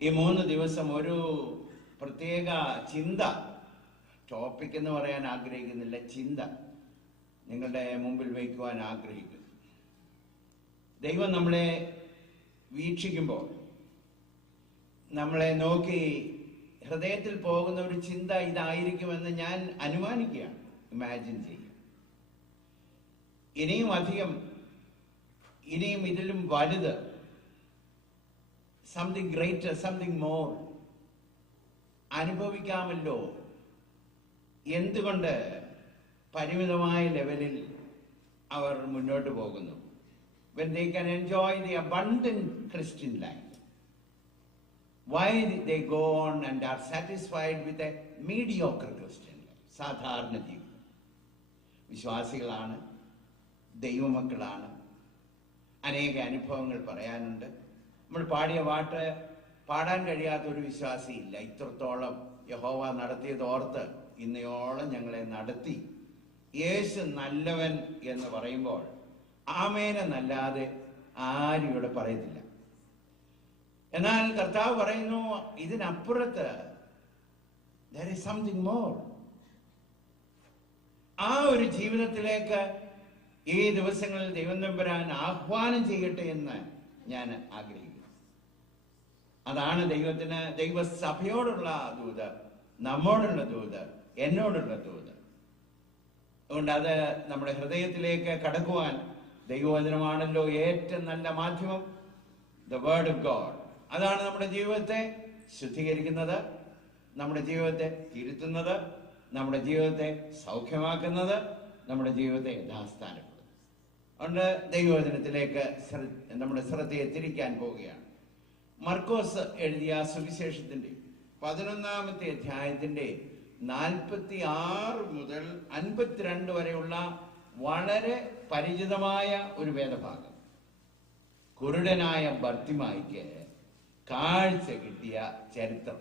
ഈ 3 ദിവസം ഒരു പ്രത്യേക ചിന്ത, ടോപ്പിക് എന്ന് പറയാൻ ആഗ്രഹിക്കുന്നില്ല, ചിന്ത നിങ്ങളുടെ മുമ്പിൽ വയ്ക്കുവാൻ ആഗ്രഹിക്കുന്നു. ദൈവം നമ്മളെ വീക്ഷിക്കുമ്പോൾ നമ്മളെ നോക്കി ഹൃദയത്തിൽ പോകുന്ന ഒരു ചിന്ത ഇതായിരിക്കുമെന്ന് ഞാൻ അനുമാനിക്കുകയാണ്, ഇമാജിൻ ചെയ്യുക. ഇനിയും അധികം, ഇനിയും ഇതിലും വലുത്, സംതിങ് ഗ്രേറ്റർ, സംതിങ് മോർ അനുഭവിക്കാമല്ലോ. എന്തുകൊണ്ട് പരിമിതമായ ലെവലിൽ അവർ മുന്നോട്ട് പോകുന്നു? When they can enjoy the abundant Christian life, why they go on and are satisfied with a mediocre Christian life? സാധാരണ ജീവിതം. വിശ്വാസികളാണ്, ദൈവമക്കളാണ്, അനേക അനുഭവങ്ങൾ പറയാനുണ്ട്. നമ്മൾ പാടിയ പാട്ട് പാടാൻ കഴിയാത്ത ഒരു വിശ്വാസിയില്ല. ഇത്രത്തോളം യഹോവ നടത്തിയത് ഓർത്ത് ഇന്നയോളം ഞങ്ങളെ നടത്തി. യേശു നല്ലവൻ എന്ന് പറയുമ്പോൾ ആമേനെന്നല്ലാതെ ആരും ഇവിടെ പറയത്തില്ല. എന്നാൽ കർത്താവ് പറയുന്നു, ഇതിനപ്പുറത്ത് there is something more. ആ ഒരു ജീവിതത്തിലേക്ക് ഈ ദിവസങ്ങളിൽ ദൈവം തമ്പുരാൻ ആഹ്വാനം ചെയ്യട്ടെ എന്ന് ഞാൻ ആഗ്രഹിക്കുന്നു. അതാണ് ദൈവത്തിന്, ദൈവസഭയോടുള്ള ദൂത്, നമ്മോടുള്ള ദൂത്, എന്നോടുള്ള ദൂത്. അതുകൊണ്ട് അത് നമ്മുടെ ഹൃദയത്തിലേക്ക് കടക്കുവാൻ ദൈവവചനമാണല്ലോ ഏറ്റവും നല്ല മാധ്യമം. The word of God. അതാണ് നമ്മുടെ ജീവിതത്തെ ശുദ്ധീകരിക്കുന്നത്, നമ്മുടെ ജീവിതത്തെ തിരുത്തുന്നത്, നമ്മുടെ ജീവിതത്തെ സൗഖ്യമാക്കുന്നത്, നമ്മുടെ ജീവിതത്തെ യഥാസ്ഥാനപ്പെടുന്നത്. അതുകൊണ്ട് ദൈവവചനത്തിലേക്ക് നമ്മുടെ ശ്രദ്ധയെ തിരിക്കാൻ പോവുകയാണ്. മർക്കോസ് എഴുതിയ സുവിശേഷത്തിന്റെ 11-ാമത്തെ അധ്യായത്തിന്റെ 46 മുതൽ 52 വരെയുള്ള വളരെ പരിചിതമായ ഒരു വേദഭാഗം. കുരുടനായ ബർത്തിമായിക്ക് കാഴ്ച കിട്ടിയ ചരിത്രം.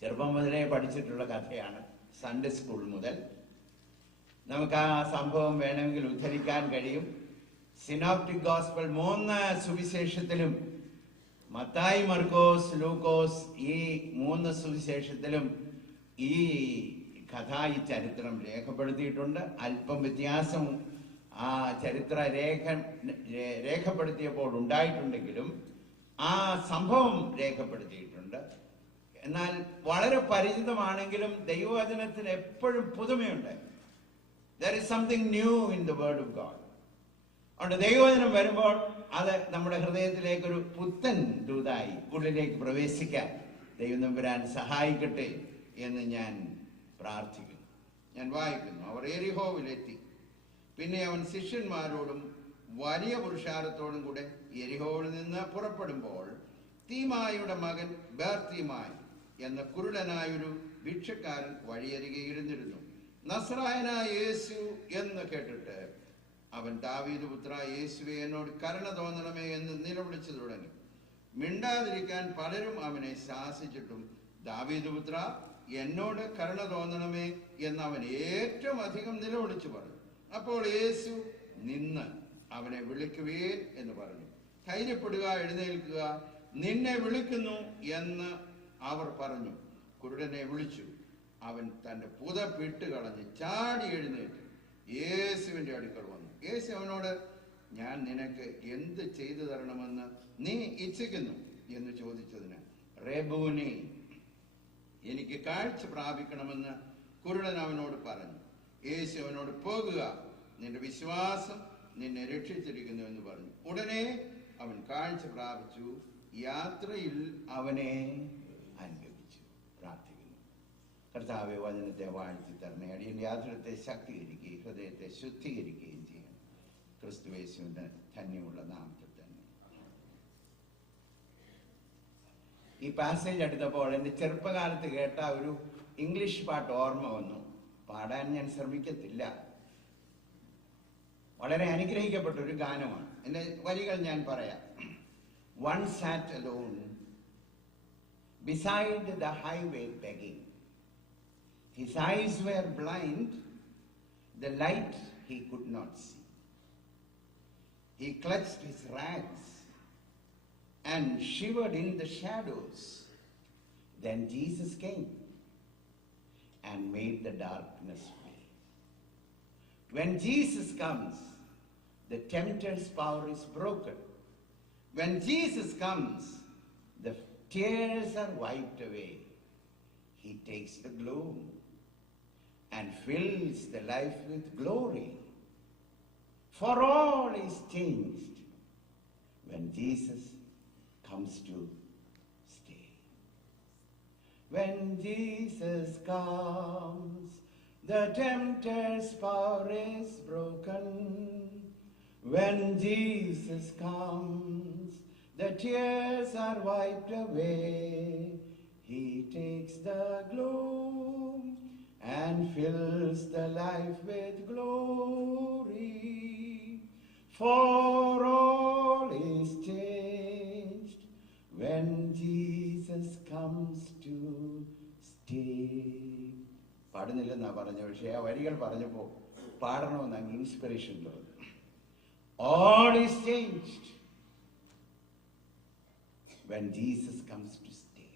ചെറുപ്പം മുതലേ പഠിച്ചിട്ടുള്ള കഥയാണ്. സൺഡേ സ്കൂൾ മുതൽ നമുക്ക് ആ സംഭവം വേണമെങ്കിൽ ഉദ്ധരിക്കാൻ കഴിയും. സിനോപ്റ്റിക് ഗോസ്പൽ 3 സുവിശേഷത്തിലും, മത്തായി, മർക്കോസ്, ലൂക്കോസ്, ഈ 3 സുവിശേഷത്തിലും ഈ കഥ, ഈ ചരിത്രം രേഖപ്പെടുത്തിയിട്ടുണ്ട്. അല്പം വ്യത്യാസം ആ ചരിത്ര രേഖപ്പെടുത്തിയപ്പോൾ ഉണ്ടായിട്ടുണ്ടെങ്കിലും ആ സംഭവം രേഖപ്പെടുത്തിയിട്ടുണ്ട്. എന്നാൽ വളരെ പരിചിതമാണെങ്കിലും ദൈവവചനത്തിന് എപ്പോഴും പുതുമയുണ്ട്. There is something new in the word of God. അതുകൊണ്ട് ദൈവവചനം വരുമ്പോൾ അത് നമ്മുടെ ഹൃദയത്തിലേക്കൊരു പുത്തൻ ദൂതായി ഉള്ളിലേക്ക് പ്രവേശിക്കാൻ ദൈവം തമ്പുരാൻ സഹായിക്കട്ടെ എന്ന് ഞാൻ പ്രാർത്ഥിക്കുന്നു. ഞാൻ വായിക്കുന്നു. അവർ യെരിഹോവിലെത്തി. പിന്നെ അവൻ ശിഷ്യന്മാരോടും വലിയ പുരുഷാരത്തോടും കൂടെ യെരിഹോവിൽ നിന്ന് പുറപ്പെടുമ്പോൾ തീമായിയുടെ മകൻ ബർത്തിമായി എന്ന കുരുടനായൊരു ഭിക്ഷക്കാരൻ വഴിയരികെ ഇരുന്നിരുന്നു. നസ്രായനായ യേശു എന്ന് കേട്ടിട്ട് അവൻ, ദാവീദ് പുത്ര യേശുവേ, എന്നോട് കരുണ തോന്നണമേ എന്ന് നിലവിളിച്ചു തുടങ്ങി. മിണ്ടാതിരിക്കാൻ പലരും അവനെ ശാസിച്ചിട്ടും, ദാവീദ് പുത്ര എന്നോട് കരുണ തോന്നണമേ എന്ന് അവൻ ഏറ്റവും അധികം നിലവിളിച്ചു പറഞ്ഞു. അപ്പോൾ യേശു നിന്ന് അവനെ വിളിക്കുവേൻ എന്ന് പറഞ്ഞു. ധൈര്യപ്പെടുക, എഴുന്നേൽക്കുക, നിന്നെ വിളിക്കുന്നു എന്ന് അവർ പറഞ്ഞു. കുരുടനെ വിളിച്ചു. അവൻ തന്റെ പുതപ്പിട്ട് കളഞ്ഞ് ചാടി എഴുന്നേറ്റ് യേശുവിന്റെ അടുക്കൽ വന്നു. യേശു അവനോട്, ഞാൻ നിനക്ക് എന്ത് ചെയ്തു തരണമെന്ന് നീ ഇച്ഛിക്കുന്നു എന്ന് ചോദിച്ചതിന്, റെബൂനി, എനിക്ക് കാഴ്ച പ്രാപിക്കണമെന്ന് കുരുടൻ അവനോട് പറഞ്ഞു. യേശു അവനോട്, പോകുക, നിന്റെ വിശ്വാസം നിന്നെ രക്ഷിച്ചിരിക്കുന്നു എന്ന് പറഞ്ഞു. ഉടനെ അവൻ കാഴ്ച പ്രാപിച്ചു. യാത്രയിൽ അവനെ അനുഗമിച്ചു. പ്രാർത്ഥിക്കുന്നു. കർത്താവേ, വചനത്തെ വാഴ്ത്തി തരണേ. അടിയന്റെ യാത്രത്തെ ശക്തീകരിക്കുകയും ഹൃദയത്തെ ശുദ്ധീകരിക്കുകയും ചെയ്യണം. ക്രിസ്തുയേശുവിന്റെ ധന്യമുള്ള നാമത്തിൽ തന്നെ. ഈ പാസേജ് എടുത്തപ്പോൾ എൻ്റെ ചെറുപ്പകാലത്ത് കേട്ട ഒരു ഇംഗ്ലീഷ് പാട്ട് ഓർമ്മ വന്നു. പാടാൻ ഞാൻ ശ്രമിക്കത്തില്ല. വളരെ അനുഗ്രഹിക്കപ്പെട്ട ഒരു ഗാനമാണ്. എൻ്റെ വരികൾ ഞാൻ പറയാം. One sat alone beside the highway begging. His eyes were blind, the light he could not see. He clutched his rags and shivered in the shadows. Then Jesus came and made the darkness flee. When Jesus comes, the tempter's power is broken. When Jesus comes, the tears are wiped away. He takes the gloom and fills the life with glory. For all is changed when Jesus comes to stay. When Jesus comes, the tempter's power is broken. When Jesus comes, the tears are wiped away. He takes the gloom and fills the life with glory. For all is changed when Jesus comes to stay. പാടുന്നില്ലെന്നാ പറഞ്ഞ പക്ഷേ ആ വരികൾ പറഞ്ഞപ്പോ പാടണമെന്ന് അങ്ങ് inspiration തോന്നി. All is changed when Jesus comes to stay.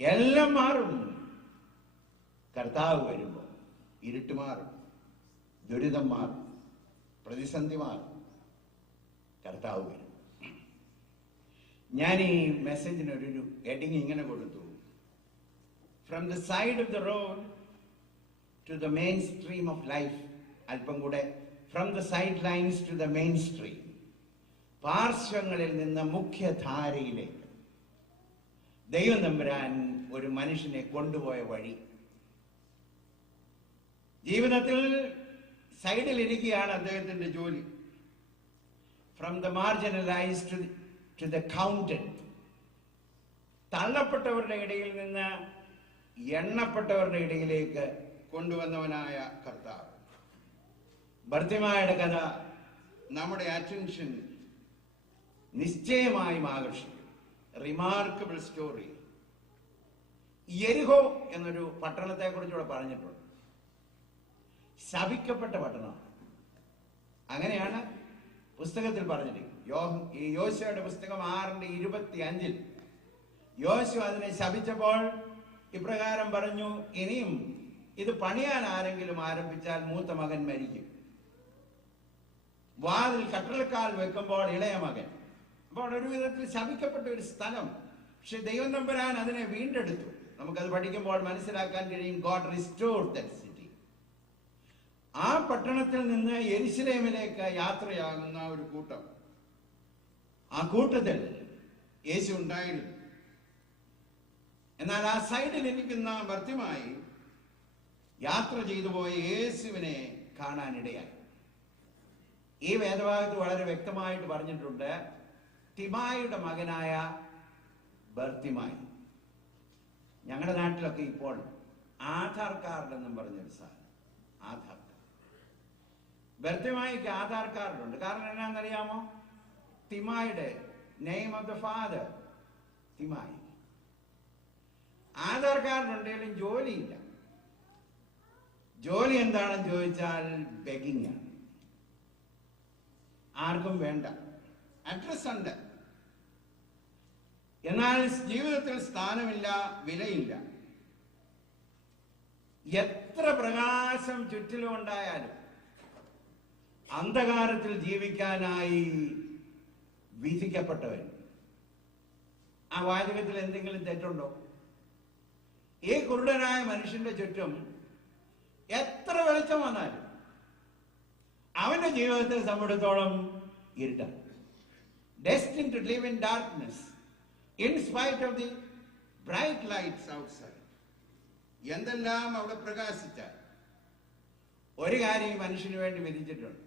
എല്ലാം മാറും കർത്താവ് വരുമ്പോ. ഇരുട്ട് മാറും, ദുരിതം മാറും, പ്രതിസന്ധി മാറും, കർത്താവ് വരും. ഞാൻ ഈ മെസ്സേജിനൊരു ഹെഡിങ് ഇങ്ങനെ കൊടുത്തു: from the side of the road to the mainstream of life. അല്പം കൂടെ from the sidelines to the mainstream. പാർശ്വങ്ങളിൽ നിന്ന് മുഖ്യധാരയിലേക്ക് ദൈവം തമ്പുരാൻ ഒരു മനുഷ്യനെ കൊണ്ടുപോയ വഴി. ജീവിതത്തിൽ സൈഡിലിരിക്കുകയാണ് അദ്ദേഹത്തിന്റെ ജോലി. From the marginalised to the counted. തള്ളപ്പെട്ടവരുടെ ഇടയിൽ നിന്ന് എണ്ണപ്പെട്ടവരുടെ ഇടയിലേക്ക് കൊണ്ടുവന്നവനായ കർത്താവ്. ബർത്തിമായുടെ കഥ നമ്മുടെ അറ്റൻഷൻ നിശ്ചയമായും ആകർഷിക്കും. Remarkable story. യെരിഹോ എന്നൊരു പട്ടണത്തെ കുറിച്ചുകൂടെ പറഞ്ഞിട്ടുണ്ട്. ശപിക്കപ്പെട്ട പട്ടണം. അങ്ങനെയാണ് പുസ്തകത്തിൽ പറഞ്ഞിരിക്കുന്നത്. ഈ യോശുവയുടെ പുസ്തകം 6:25 യോശു അതിനെ ശപിച്ചപ്പോൾ ഇപ്രകാരം പറഞ്ഞു: ഇനിയും ഇത് പണിയാൻ ആരെങ്കിലും ആരംഭിച്ചാൽ മൂത്ത മകൻ മരിക്കും. വാതിൽ കട്ടളക്കാൽ വെക്കുമ്പോൾ ഇളയ മകൻ. അപ്പോൾ ഒരു വിധത്തിൽ ശപിക്കപ്പെട്ട ഒരു സ്ഥലം. പക്ഷെ ദൈവം തമ്പുരാൻ അതിനെ വീണ്ടെടുത്തു. നമുക്കത് പഠിക്കുമ്പോൾ മനസ്സിലാക്കാൻ കഴിയും. God restored that city. ആ പട്ടണത്തിൽ നിന്ന് യെരുശലേമിലേക്ക് യാത്രയാകുന്ന ഒരു കൂട്ടം. ആ കൂട്ടത്തിൽ യേശു ഉണ്ടായിരുന്നു. എന്നാൽ ആ സൈഡിൽ ഇരിക്കുന്ന ഭർത്തിമായി യാത്ര ചെയ്തു പോയ യേശുവിനെ കാണാനിടയായി. ഈ വേദഭാഗത്ത് വളരെ വ്യക്തമായിട്ട് പറഞ്ഞിട്ടുണ്ട്: തിമായിയുടെ മകനായ ബർത്തിമായി. ഞങ്ങളുടെ നാട്ടിലൊക്കെ ഇപ്പോൾ ആധാർ കാർഡ് എന്നും പറഞ്ഞൊരു സാധനം. ആധാർ കാർഡ്. ബർത്തിമായിക്ക് ആധാർ കാർഡുണ്ട്. കാരണം എന്നാണെന്നറിയാമോ? തിമായിയുടെ name of the father Timaeus. Aadhaar card ഉണ്ടെങ്കിലും ജോലിയില്ല. ജോലി എന്താണെന്ന് ചോദിച്ചാൽ ബെഗിങ് ആണ്. ആർക്കും വേണ്ട. അഡ്രസ് ഉണ്ട്, എന്നാൽ ജീവിതത്തിൽ സ്ഥാനമില്ല, വിലയില്ല. എത്ര പ്രകാശം ചുറ്റിലും ഉണ്ടായാലും അന്ധകാരത്തിൽ ജീവിക്കാനായി വിധിക്കപ്പെട്ടവൻ. ആ വാചകത്തിൽ എന്തെങ്കിലും തെറ്റുണ്ടോ? ഈ കുരുടനായ മനുഷ്യന്റെ ചുറ്റും എത്ര വെളിച്ചം വന്നാലും അവന്റെ ജീവിതത്തെ സംബന്ധിച്ചിടത്തോളം ഇരുട്ടാണ്. Destined to live in darkness in spite of the bright lights outside. എന്തെല്ലാം അവിടെ പ്രകാശിച്ചാൽ ഒരു കാര്യം ഈ മനുഷ്യന് വേണ്ടി വിധിച്ചിട്ടുണ്ട്: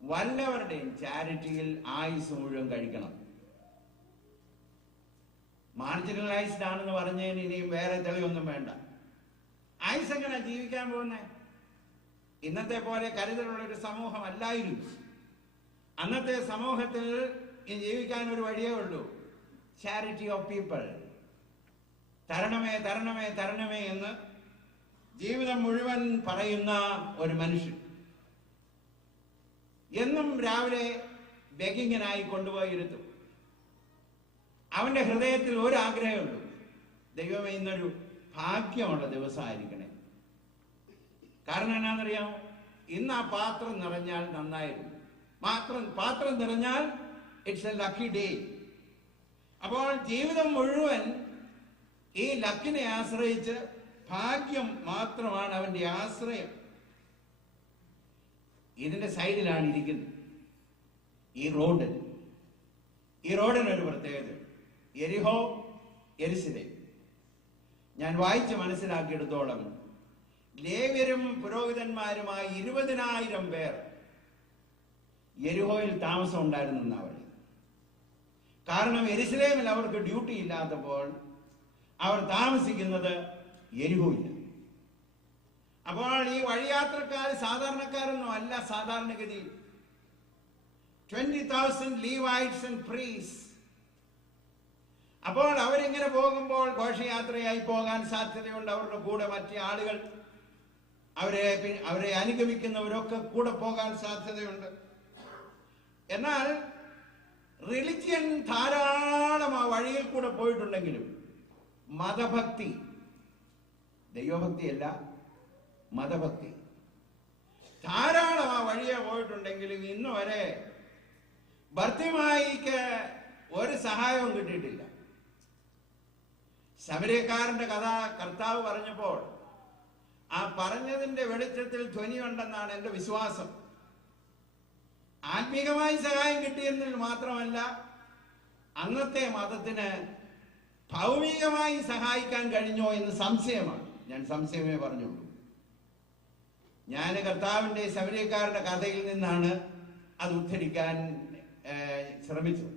വല്ലവരുടെയും ചാരിറ്റിയിൽ ആയുസ് മുഴുവൻ കഴിക്കണം. മാർജിനലൈസ്ഡ് ആണെന്ന് പറഞ്ഞതിന് ഇനിയും വേറെ തെളിവൊന്നും വേണ്ട. ആയുസ് എങ്ങനെ ജീവിക്കാൻ പോകുന്നേ? ഇന്നത്തെ പോലെ കരുതലുള്ള ഒരു സമൂഹം അല്ലായിരുന്നു. അന്നത്തെ സമൂഹത്തിൽ ജീവിക്കാൻ ഒരു വഴിയേ ഉള്ളൂ: ചാരിറ്റി ഓഫ് പീപ്പിൾ. തരണമേ തരണമേ തരണമേ എന്ന് ജീവിതം മുഴുവൻ പറയുന്ന ഒരു മനുഷ്യൻ. എന്നും രാവിലെ ബെഗിങ്ങിനായി കൊണ്ടുപോയിരുത്തും. അവന്റെ ഹൃദയത്തിൽ ഒരു ആഗ്രഹമുള്ളൂ, ദൈവമേ ഇന്നൊരു ഭാഗ്യമുള്ള ദിവസമായിരിക്കണേ. കാരണം എന്നാണെന്നറിയാമോ? ഇന്ന് ആ പാത്രം നിറഞ്ഞാൽ നന്നായിരുന്നു. പാത്രം നിറഞ്ഞാൽ ഇറ്റ്സ് എ ലക്കി ഡേ. അപ്പോൾ ജീവിതം മുഴുവൻ ഈ ലക്കിനെ ആശ്രയിച്ച്, ഭാഗ്യം മാത്രമാണ് അവന്റെ ആശ്രയം. ഇതിന്റെ സൈഡിലാണ് ഇരിക്കുന്നത് ഈ റോഡിനൊരു പ്രത്യേകത. യെരിഹോ, യെരുശലേം. ഞാൻ വായിച്ച് മനസ്സിലാക്കിയെടുത്തോളം ലേവ്യരും പുരോഹിതന്മാരുമായി 20,000 പേർ യെരിഹോയിൽ താമസം ഉണ്ടായിരുന്നെന്നാണ് പറയുന്നത്. കാരണം യെരുശലേമിൽ അവർക്ക് ഡ്യൂട്ടി ഇല്ലാത്തപ്പോൾ അവർ താമസിക്കുന്നത് യെരിഹോയിൽ. അപ്പോൾ ഈ വഴിയാത്രക്കാർ സാധാരണക്കാരൊന്നും അല്ല. സാധാരണഗതി 20,000 Levites and priests. അപ്പോൾ അവരിങ്ങനെ പോകുമ്പോൾ ഘോഷയാത്രയായി പോകാൻ സാധ്യതയുണ്ട്. അവരുടെ കൂടെ മറ്റേ ആളുകൾ, അവരെ അനുഗമിക്കുന്നവരൊക്കെ കൂടെ പോകാൻ സാധ്യതയുണ്ട്. എന്നാൽ റിലിജിയൻ ധാരാളം ആ വഴിയിൽ കൂടെ പോയിട്ടുണ്ടെങ്കിലും മതഭക്തി, ദൈവഭക്തിയല്ല, മതഭക്തി ധാരാളം ആ വഴിയെ പോയിട്ടുണ്ടെങ്കിലും ഇന്ന് വരെ ബർത്തിമായിക്ക് ഒരു സഹായവും കിട്ടിയിട്ടില്ല. ശമര്യക്കാരന്റെ കഥ കർത്താവ് പറഞ്ഞപ്പോൾ ആ പറഞ്ഞതിന്റെ വെളിച്ചത്തിൽ ധ്വനിയുണ്ടെന്നാണ് എന്റെ വിശ്വാസം. ആത്മീകമായി സഹായം കിട്ടിയെന്നിൽ മാത്രമല്ല, അന്നത്തെ മതത്തിന് ഭൗമികമായി സഹായിക്കാൻ കഴിഞ്ഞോ എന്ന് സംശയമാണ്. ഞാൻ സംശയമേ പറഞ്ഞുള്ളൂ. ഞാൻ കർത്താവിന്റെ ശമര്യക്കാരന്റെ കഥയിൽ നിന്നാണ് അത് ഉദ്ധരിക്കാൻ ശ്രമിച്ചത്.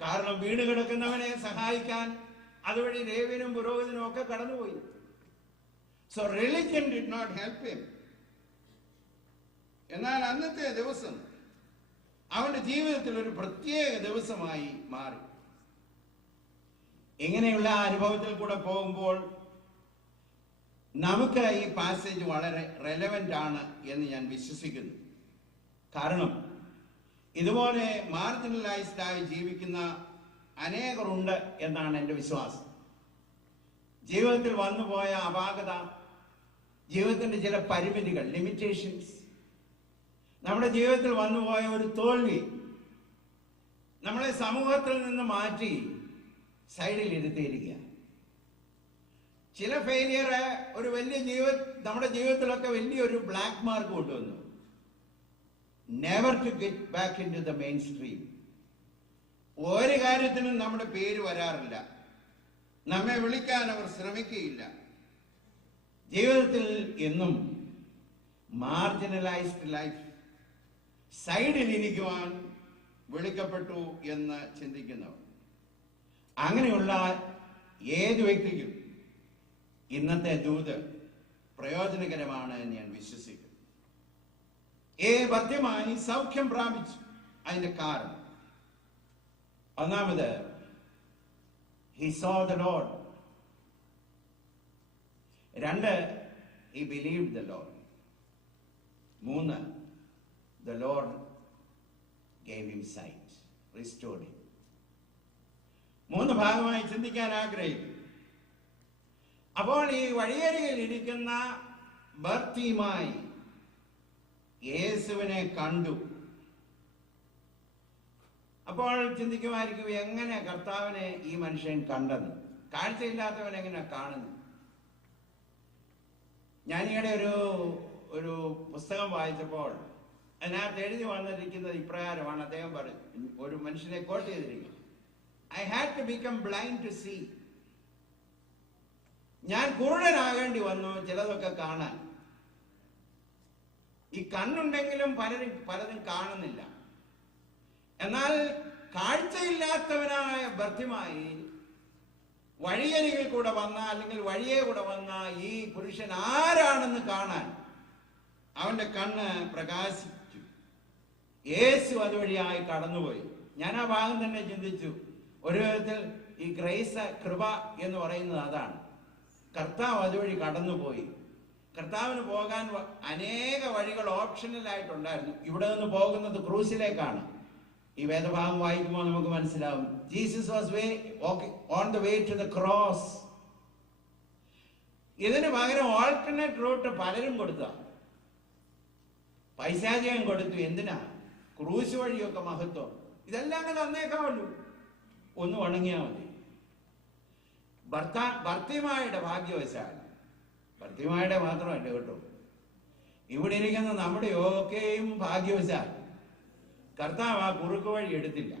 കാരണം വീണ് കിടക്കുന്നവനെ സഹായിക്കാൻ അതുവഴി ലേവ്യനും പുരോഹിതനും ഒക്കെ കടന്നുപോയി. So religion did not help him. എന്നാൽ അന്നത്തെ ദിവസം അവന്റെ ജീവിതത്തിൽ ഒരു പ്രത്യേക ദിവസമായി മാറി. ഇങ്ങനെയുള്ള അനുഭവത്തിൽ കൂടെ പോകുമ്പോൾ നമുക്ക് ഈ പാസേജ് വളരെ റെലവന്റ് ആണ് എന്ന് ഞാൻ വിശ്വസിക്കുന്നു. കാരണം ഇതുപോലെ മാർജിനലൈസ്ഡ് ആയി ജീവിക്കുന്ന അനേകരുണ്ട് എന്നാണ് എൻ്റെ വിശ്വാസം. ജീവിതത്തിൽ വന്നുപോയ അപാകത, ജീവിതത്തിന്റെ ചില പരിമിതികൾ, ലിമിറ്റേഷൻസ്, നമ്മുടെ ജീവിതത്തിൽ വന്നുപോയ ഒരു തോൽവി നമ്മളെ സമൂഹത്തിൽ നിന്ന് മാറ്റി സൈഡിൽ ഇരുത്തിയിരിക്കുക. ചില ഫെയിലിയർ ഒരു വലിയ നമ്മുടെ ജീവിതത്തിലൊക്കെ വലിയൊരു ബ്ലാക്ക് മാർക്ക് കൊണ്ടുവന്നു. Never to get back into the mainstream. ഒരു കാര്യത്തിനും നമ്മുടെ പേര് വരാറില്ല, നമ്മെ വിളിക്കാൻ അവർ ശ്രമിക്കുകയില്ല. ജീവിതത്തിൽ എന്നും മാർജിനലൈസ്ഡ് ലൈഫ്, സൈഡിൽ ഇരിക്കുവാൻ വിളിക്കപ്പെട്ടു എന്ന് ചിന്തിക്കുന്നവർ. അങ്ങനെയുള്ള ഏത് വ്യക്തിക്കും ഇന്നത്തെ ദൂത് പ്രയോജനകരമാണ് എന്ന് ഞാൻ വിശ്വസിക്കുന്നു. ഭദ്യമായി സൗഖ്യം പ്രാപിച്ചു. അതിന്റെ കാരണം ഒന്നാമത്, he saw the Lord. രണ്ട്, he believed the Lord. മൂന്ന്, the Lord gave him sight, restored him. മൂന്ന് ഭാഗമായി ചിന്തിക്കാൻ ആഗ്രഹിക്കുന്നു. അപ്പോൾ ഈ വഴിയരികിൽ ഇരിക്കുന്ന ബർത്തിമായി യേശുവിനെ കണ്ടു. അപ്പോൾ ചിന്തിക്കുമായിരിക്കും, എങ്ങനെ കർത്താവിനെ ഈ മനുഷ്യൻ കണ്ടെന്ന്? കാഴ്ചയില്ലാത്തവൻ എങ്ങനെ കാണുന്നു? ഞാനിവിടെ ഒരു പുസ്തകം വായിച്ചപ്പോൾ അതിനകത്ത് എഴുതി വന്നിരിക്കുന്നത് ഇപ്രകാരമാണ്. അദ്ദേഹം പറഞ്ഞു, ഒരു മനുഷ്യനെ കോട്ട് ചെയ്തിരിക്കുന്നു, I had to become blind to see. ഞാൻ കുരുടനാകേണ്ടി വന്നു ചിലതൊക്കെ കാണാൻ. ഈ കണ്ണുണ്ടെങ്കിലും പലതും കാണുന്നില്ല. എന്നാൽ കാഴ്ചയില്ലാത്തവനായ ബർത്തിമായി വഴിയരികിൽ കൂടെ വന്ന, അല്ലെങ്കിൽ വഴിയെ കൂടെ വന്ന ഈ പുരുഷൻ ആരാണെന്ന് കാണാൻ അവന്റെ കണ്ണ് പ്രകാശിച്ചു. യേശു അതുവഴിയായി കടന്നുപോയി. ഞാൻ ആ ഭാഗം തന്നെ ചിന്തിച്ചു. ഒരു വിധത്തിൽ ഈ ഗ്രേസ്, കൃപ എന്ന് പറയുന്നത് അതാണ്. കർത്താവ് അതുവഴി കടന്നുപോയി. കർത്താവിന് പോകാൻ അനേക വഴികൾ ഓപ്ഷണലായിട്ടുണ്ടായിരുന്നു. ഇവിടെ നിന്ന് പോകുന്നത് ക്രൂസിലേക്കാണ്. ഈ വേദഭാഗം വായിക്കുമ്പോൾ നമുക്ക് മനസ്സിലാവും. Jesus was on the way to the cross. ഇതിന് പകരം ഓൾട്ടർനേറ്റ് റൂട്ട് പലരും കൊടുത്ത. പൈശാചികം കൊടുത്തു. എന്തിനാ? ക്രൂശ് വഴിയൊക്കെ മഹത്വം. ഇതെല്ലാം കൂടെ തന്നേക്കാമല്ലോ, ഒന്ന് വണങ്ങിയാൽ മതി. ഭർത്തിമായുടെ ഭാഗ്യവശാൽ, ഭർത്തിമായുടെ മാത്രമല്ല കേട്ടോ, ഇവിടെ ഇരിക്കുന്ന നമ്മുടെ ഒക്കെയും ഭാഗ്യവശാൽ കർത്താവ് ആ കുറുക്ക് വഴി എടുത്തില്ല.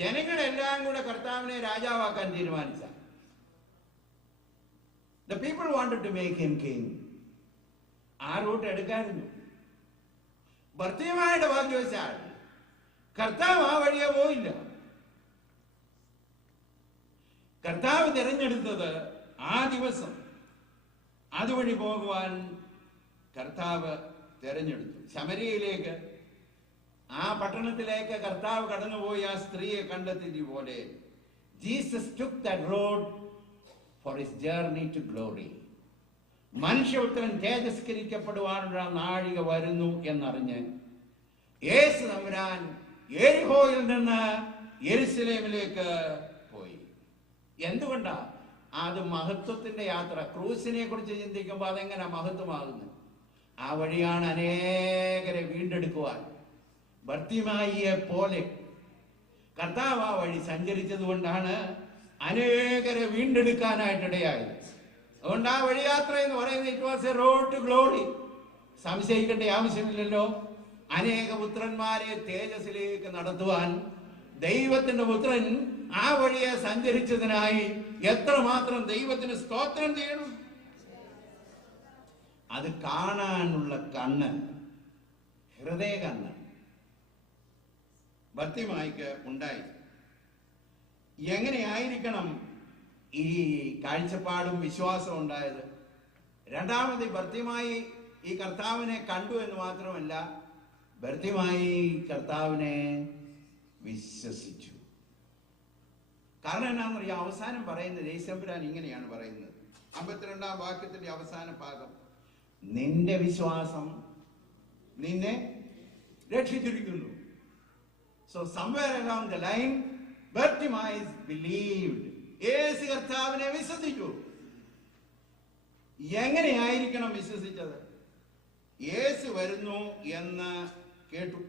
ജനങ്ങളെല്ലാം കൂടെ കർത്താവിനെ രാജാവാക്കാൻ തീരുമാനിച്ച. The people wanted to make him king. ആ റൂട്ട് എടുക്കായിരുന്നു. ഭർത്തിമായുടെ ഭാഗ്യവശാൽ കർത്താവ് ആ വഴിയെ പോയില്ല. കർത്താവ് തിരഞ്ഞെടുത്തത് ആ ദിവസം അതുവഴി പോകുവാൻ കർത്താവ് തിരഞ്ഞെടുത്തു. ശമരിയയിലേക്ക്, ആ പട്ടണത്തിലേക്ക് കർത്താവ് കടന്നുപോയി ആ സ്ത്രീയെ കണ്ടെത്തിയ പോലെ Jesus took that road for his journey to glory. മനുഷ്യപുത്രൻ തേജസ്കരിക്കപ്പെടുവാനുള്ള നാഴിക വരുന്നു എന്നറിഞ്ഞ് യേശു തമ്പുരാൻ യെരിഹോയിൽ നിന്ന് യെരുശലേമിലേക്ക് പോയി. എന്തുകൊണ്ടാ? അത് മഹത്വത്തിന്റെ യാത്ര. ക്രൂസിനെ കുറിച്ച് ചിന്തിക്കുമ്പോൾ അതെങ്ങനെ മഹത്വമാകുന്നു? ആ വഴിയാണ് അനേകരെ വീണ്ടെടുക്കുവാൻ. ഭർത്തിമായിയെ പോലെ കർത്താവ് ആ വഴി സഞ്ചരിച്ചത് കൊണ്ടാണ് അനേകരെ വീണ്ടെടുക്കാനായിട്ടിടയായത്. അതുകൊണ്ട് ആ വഴിയാത്ര എന്ന് പറയുന്നത് it was a road to glory. സംശയിക്കേണ്ട ആവശ്യമില്ലല്ലോ. അനേക പുത്രന്മാരെ തേജസ്സിലേക്ക് നടത്തുവാൻ ദൈവത്തിന്റെ പുത്രൻ ആ വഴിയെ സഞ്ചരിച്ചതിനായി എത്രമാത്രം ദൈവത്തിന് സ്തോത്രം ചെയ്യണം. അത് കാണാനുള്ള കണ്ണ്, ഹൃദയ കണ്ണ് ഭർത്തിമായിക്ക് ഉണ്ടായി. എങ്ങനെയായിരിക്കണം ഈ കാഴ്ചപ്പാടും വിശ്വാസവും ഉണ്ടായത്? രണ്ടാമത് ഭർത്തിമായി ഈ കർത്താവിനെ കണ്ടു എന്ന് മാത്രമല്ല, ഭർത്തിമായി കർത്താവിനെ വിശ്വസിച്ചു. കാരണം എന്നാണെന്നറിയാം, അവസാനം പറയുന്നത് യേശുവരാൻ ഇങ്ങനെയാണ് പറയുന്നത്. 52-ാം വാക്യത്തിന്റെ അവസാന ഭാഗം, നിന്റെ വിശ്വാസം നിന്നെ രക്ഷിച്ചിരിക്കുന്നു. So somewhere along the line, Bartimaeus believed. യേശു കർത്താവിനെ വിശ്വസിച്ചു. എങ്ങനെയായിരിക്കണം വിശ്വസിച്ചത്? യേശു വരുന്നു എന്ന് കേട്ടു.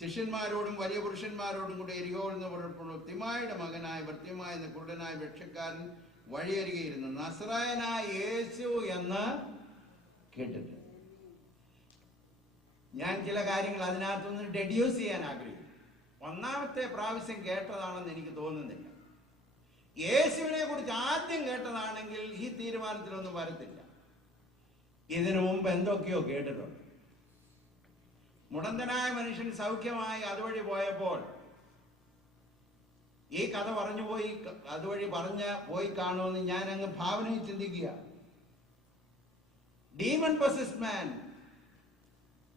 ശിഷ്യന്മാരോടും വലിയ പുരുഷന്മാരോടും കൂടി എരിഹോയിൽ നിന്ന് പുറപ്പെടുന്നു. തിമായുടെ മകനായ ഭർത്തിമായ എന്ന കുരുടനായ ഭിക്ഷക്കാരൻ വഴിയരികെയിരുന്നു. നസറായനായ യേശു എന്ന് കേട്ടിട്ട് ഞാൻ ചില കാര്യങ്ങൾ അതിനകത്തുനിന്ന് ഡെഡ്യൂസ് ചെയ്യാൻ ആഗ്രഹിക്കുന്നു. ഒന്നാമത്തെ പ്രാവശ്യം കേട്ടതാണെന്ന് എനിക്ക് തോന്നുന്നില്ല. യേശുവിനെ കുറിച്ച് ആദ്യം കേട്ടതാണെങ്കിൽ ഈ തീരുമാനത്തിലൊന്നും വരത്തില്ല. ഇതിനു മുമ്പ് എന്തൊക്കെയോ കേട്ടിട്ടുണ്ട്. മുടന്തനായ മനുഷ്യൻ സൗഖ്യമായി അതുവഴി പോയപ്പോൾ ഈ കഥ അതുവഴി പോയി കാണുമെന്ന് ഞാൻ അങ്ങ് ഭാവനയിൽ ചിന്തിക്കുക. ഡീമൺ പൊസസ്ഡ് മാൻ,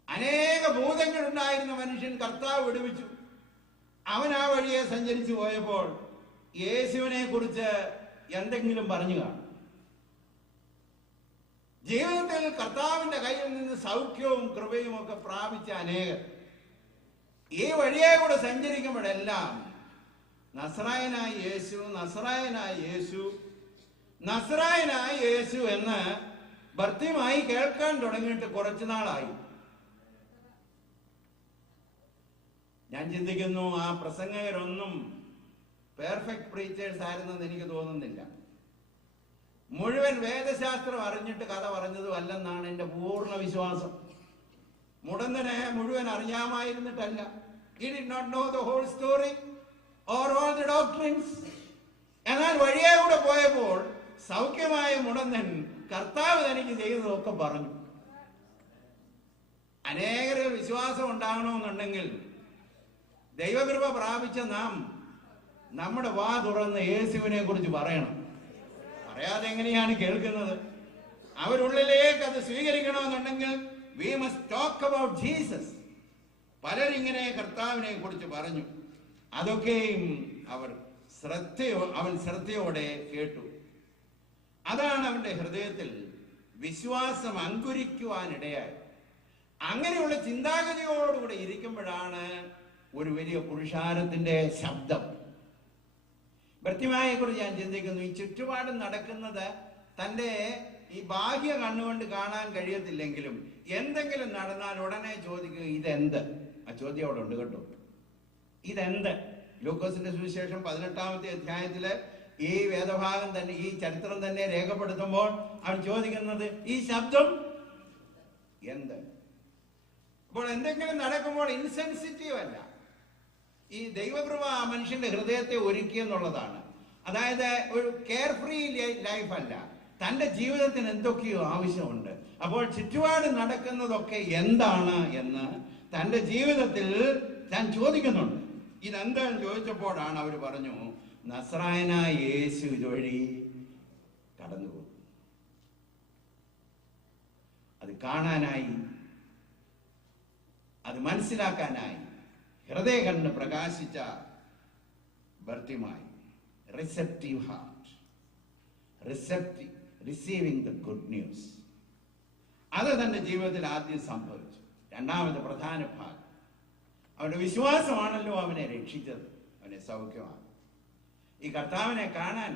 അനേക ഭൂതങ്ങൾ ഉണ്ടായിരുന്ന മനുഷ്യൻ കർത്താവ് വിടുവിച്ചു. അവൻ ആ വഴിയെ സഞ്ചരിച്ചു പോയപ്പോൾ യേശുവിനെ കുറിച്ച് എന്തെങ്കിലും പറഞ്ഞു കാണും. ജീവിതത്തിൽ കർത്താവിന്റെ കയ്യിൽ നിന്ന് സൗഖ്യവും കൃപയും ഒക്കെ പ്രാപിച്ച അനേകർ ഈ വഴിയെ കൂടെ സഞ്ചരിക്കുമ്പോഴെല്ലാം നസറായനായ യേശു, നസറായനായ യേശു, നസറായനായ യേശു എന്ന് ഭർത്തിമായി കേൾക്കാൻ തുടങ്ങിയിട്ട് കുറച്ചു നാളായി. ഞാൻ ചിന്തിക്കുന്നു ആ പ്രസംഗകരൊന്നും പെർഫെക്റ്റ് പ്രീച്ചേഴ്സ് ആയിരുന്നെന്ന് എനിക്ക് തോന്നുന്നില്ല. മുഴുവൻ വേദശാസ്ത്രം അറിഞ്ഞിട്ട് കഥ പറഞ്ഞതും അല്ലെന്നാണ് എൻ്റെ പൂർണ്ണ വിശ്വാസം. മുടന്തനെ മുഴുവൻ അറിയാമായിരുന്നിട്ടല്ല. He did not know the whole story or all the doctrines. എന്നാൽ വഴിയെ കൂടെ പോയപ്പോൾ സൗഖ്യമായ മുടന്തൻ കർത്താവ് തനിക്ക് ചെയ്തതൊക്കെ പറഞ്ഞു. അനേകരിൽ വിശ്വാസം ഉണ്ടാകണമെന്നുണ്ടെങ്കിൽ ദൈവകൃപ പ്രാപിച്ച നാം നമ്മുടെ വാ തുറന്ന് യേശുവിനെ കുറിച്ച് പറയണം. പറയാതെ എങ്ങനെയാണ് കേൾക്കുന്നത്? അവരുള്ളിലേക്ക് അത് സ്വീകരിക്കണമെന്നുണ്ടെങ്കിൽ we must talk about Jesus. പലരിങ്ങനെ കർത്താവിനെ കുറിച്ച് പറഞ്ഞു. അതൊക്കെയും അവൻ ശ്രദ്ധയോടെ കേട്ടു. അതാണ് അവന്റെ ഹൃദയത്തിൽ വിശ്വാസം അങ്കുരിക്കുവാനിടയായി. അങ്ങനെയുള്ള ചിന്താഗതിയോടുകൂടെ ഇരിക്കുമ്പോഴാണ് ഒരു വലിയ പുരുഷാരത്തിന്റെ ശബ്ദം. ബർത്തിമായെ കുറിച്ച് ഞാൻ ചിന്തിക്കുന്നു. ഈ ചുറ്റുപാടും നടക്കുന്നത് തൻ്റെ ഈ ബാഹ്യ കണ്ണുകൊണ്ട് കാണാൻ കഴിയത്തില്ലെങ്കിലും എന്തെങ്കിലും നടന്നാൽ ഉടനെ ചോദിക്കുക, ഇതെന്ത്? ആ ചോദ്യം അവിടെ ഉണ്ട് കേട്ടോ. ഇതെന്ത്? ലൂക്കോസിന്റെ സുവിശേഷം 18-ാമത്തെ അധ്യായത്തില് ഈ വേദഭാഗം തന്നെ, ഈ ചരിത്രം തന്നെ രേഖപ്പെടുത്തുമ്പോൾ അവൻ ചോദിക്കുന്നത്, ഈ ശബ്ദം എന്ത്? അപ്പോൾ എന്തെങ്കിലും നടക്കുമ്പോൾ ഇൻസെൻസിറ്റീവ് അല്ല. ഈ ദൈവകൃപ ആ മനുഷ്യന്റെ ഹൃദയത്തെ ഒരുക്കി എന്നുള്ളതാണ്. അതായത് ഒരു കെയർ ഫ്രീ ലൈഫ് അല്ല. തൻ്റെ ജീവിതത്തിന് എന്തൊക്കെയോ ആവശ്യമുണ്ട്. അപ്പോൾ ചുറ്റുപാട് നടക്കുന്നതൊക്കെ എന്താണ് എന്ന് തൻ്റെ ജീവിതത്തിൽ താൻ ചോദിക്കുന്നുണ്ട്. ഇതെന്താന്ന് ചോദിച്ചപ്പോഴാണ് അവർ പറഞ്ഞു, നസ്രായനായ യേശു ഇതുവഴി കടന്നുപോകും. അത് കാണാനായി, അത് മനസ്സിലാക്കാനായി ഹൃദയ കണ്ണ് പ്രകാശിച്ച Bartimaeus, receptive heart, receiving the good news. അത് തന്റെ ജീവിതത്തിൽ ആദ്യം സംഭവിച്ചു. രണ്ടാമത് പ്രധാന ഭാഗം, അവന്റെ വിശ്വാസമാണല്ലോ അവനെ രക്ഷിച്ചത്, അവനെ സൗഖ്യമാണ്. ഈ കർത്താവിനെ കാണാൻ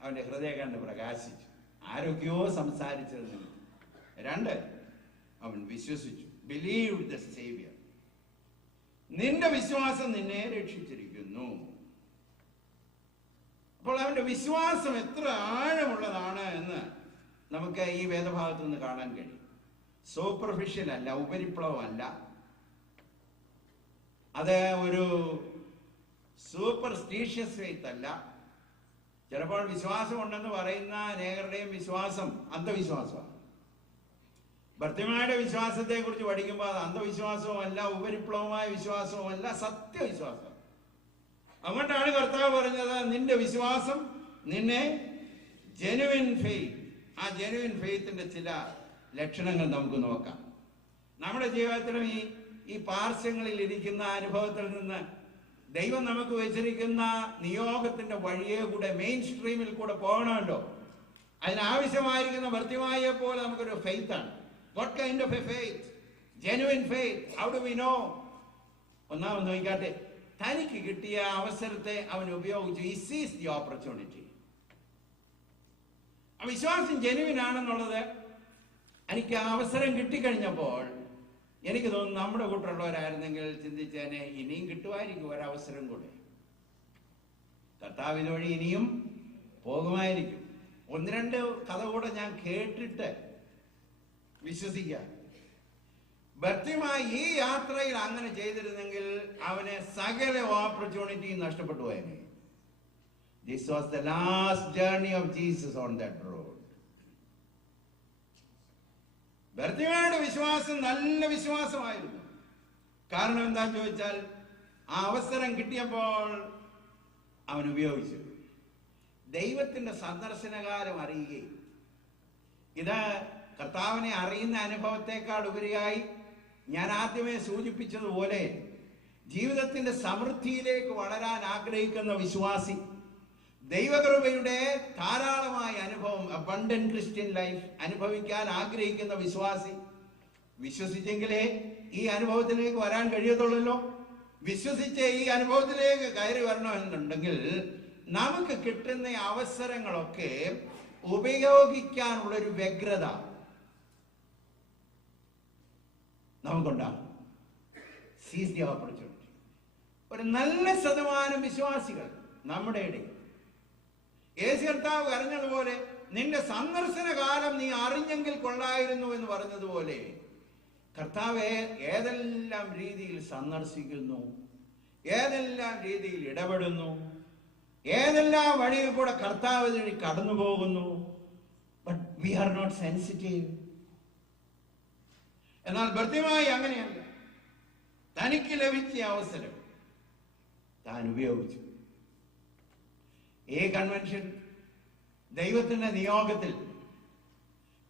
അവന്റെ ഹൃദയ കണ്ണ് പ്രകാശിച്ചു. ആരൊക്കെയോ സംസാരിച്ചത്. രണ്ട്, അവൻ വിശ്വസിച്ചു. Believed the Xavier. നിന്റെ വിശ്വാസം നിന്നെ രക്ഷിച്ചിരിക്കുന്നു. അപ്പോൾ അവന്റെ വിശ്വാസം എത്ര ആഴമുള്ളതാണ് എന്ന് നമുക്ക് ഈ വേദഭാഗത്ത് നിന്ന് കാണാൻ കഴിയും. സൂപ്പർഫിഷ്യൽ അല്ല, ഉപരിപ്ലവമല്ല. അത് ഒരു സൂപ്പർസ്റ്റീഷ്യസ് ഫെയ്ത്ത് അല്ല. ചിലപ്പോൾ വിശ്വാസം ഉണ്ടെന്ന് പറയുന്ന അനേകരുടെയും വിശ്വാസം അന്ധവിശ്വാസമാണ്. ബർത്തിമായുടെ വിശ്വാസത്തെ കുറിച്ച് പഠിക്കുമ്പോൾ അത് അന്ധവിശ്വാസവുമല്ല, ഉപരിപ്ലവമായ വിശ്വാസവുമല്ല, സത്യവിശ്വാസം. അങ്ങോട്ടാണ് കർത്താവ് പറഞ്ഞത്, നിന്റെ വിശ്വാസം നിന്നെ ജെനുവിൻ ഫെയ്ത്ത്. ആ ജെനുവിൻ ഫെയ്ത്തിന്റെ ചില ലക്ഷണങ്ങൾ നമുക്ക് നോക്കാം. നമ്മുടെ ജീവിതത്തിലും ഈ പാർശ്വങ്ങളിൽ ഇരിക്കുന്ന അനുഭവത്തിൽ നിന്ന് ദൈവം നമുക്ക് വെച്ചിരിക്കുന്ന നിയോഗത്തിന്റെ വഴിയെ കൂടെ, മെയിൻ സ്ട്രീമിൽ കൂടെ പോകണമല്ലോ. അതിനാവശ്യമായിരിക്കുന്ന ഭർത്തിമായെ പോലെ നമുക്കൊരു ഫെയ്ത്താണ്. What kind of a faith? Genuine faith. How do we know? ഒന്നാമത് നോക്കാട്ടെ, തനിക്ക് കിട്ടിയ അവസരത്തെ അവൻ ഉപയോഗിച്ചു. He seized the opportunity. ആ വിശ്വാസം ജെനുവിൻ ആണെന്നുള്ളത് എനിക്ക് ആ അവസരം കിട്ടിക്കഴിഞ്ഞപ്പോൾ എനിക്ക് തോന്നുന്നു നമ്മുടെ കൂട്ടുള്ളവരായിരുന്നെങ്കിൽ ചിന്തിച്ചേനെ, ഇനിയും കിട്ടുമായിരിക്കും ഒരവസരം കൂടെ. കർത്താവ് ഇതുവഴി ഇനിയും പോകുമായിരിക്കും. ഒന്ന് രണ്ട് കഥ കൂടെ ഞാൻ കേട്ടിട്ട് വിശ്വസിക്കുക. ബർത്തിമായി ഈ യാത്രയിൽ അങ്ങനെ ചെയ്തിരുന്നെങ്കിൽ അവന് സകല ഓപ്പർച്യൂണിറ്റി നഷ്ടപ്പെട്ടു പോയേനെ. This was the last journey of Jesus on that road. ബർത്തിമായുടെ വിശ്വാസം നല്ല വിശ്വാസമായിരുന്നു. കാരണം എന്താന്ന് ചോദിച്ചാൽ, ആ അവസരം കിട്ടിയപ്പോൾ അവൻ ഉപയോഗിച്ചു. ദൈവത്തിന്റെ സന്ദർശനകാലം അറിയുകയും, ഇത് കർത്താവിനെ അറിയുന്ന അനുഭവത്തെക്കാൾ ഉപരിയായി ഞാൻ ആദ്യമേ സൂചിപ്പിച്ചതുപോലെ ജീവിതത്തിന്റെ സമൃദ്ധിയിലേക്ക് വളരാൻ ആഗ്രഹിക്കുന്ന വിശ്വാസി, ദൈവകൃപയുടെ ധാരാളമായ അനുഭവം, അബണ്ടന്റ് ക്രിസ്ത്യൻ ലൈഫ് അനുഭവിക്കാൻ ആഗ്രഹിക്കുന്ന വിശ്വാസി, വിശ്വസിച്ചെങ്കിലേ ഈ അനുഭവത്തിലേക്ക് വരാൻ കഴിയത്തുള്ളല്ലോ. വിശ്വസിച്ച് ഈ അനുഭവത്തിലേക്ക് കയറി വരണമെന്നുണ്ടെങ്കിൽ നമുക്ക് കിട്ടുന്ന അവസരങ്ങളൊക്കെ ഉപയോഗിക്കാനുള്ളൊരു വ്യഗ്രത നമുക്കുണ്ടാകും. സീസ് ദി ഓപ്പർച്യൂണിറ്റി. ഒരു നല്ല ശതമാനം വിശ്വാസികൾ നമ്മുടെ ഇടയിൽ യേശു കർത്താവ് പറഞ്ഞതുപോലെ, നിന്റെ സന്ദർശന കാലം നീ അറിഞ്ഞെങ്കിൽ കൊള്ളായിരുന്നു എന്ന് പറഞ്ഞതുപോലെ, കർത്താവെ ഏതെല്ലാം രീതിയിൽ സന്ദർശിക്കുന്നു, ഏതെല്ലാം രീതിയിൽ ഇടപെടുന്നു, ഏതെല്ലാം വഴിയിൽ കൂടെ കർത്താവ് വഴി കടന്നു പോകുന്നു. But we are not sensitive. എന്നാൽ ബർത്തിമായി അങ്ങനെയല്ല. തനിക്ക് ലഭിച്ച അവസരം താൻ ഉപയോഗിച്ചു. ഈ കൺവെൻഷൻ ദൈവത്തിന്റെ നിയോഗത്തിൽ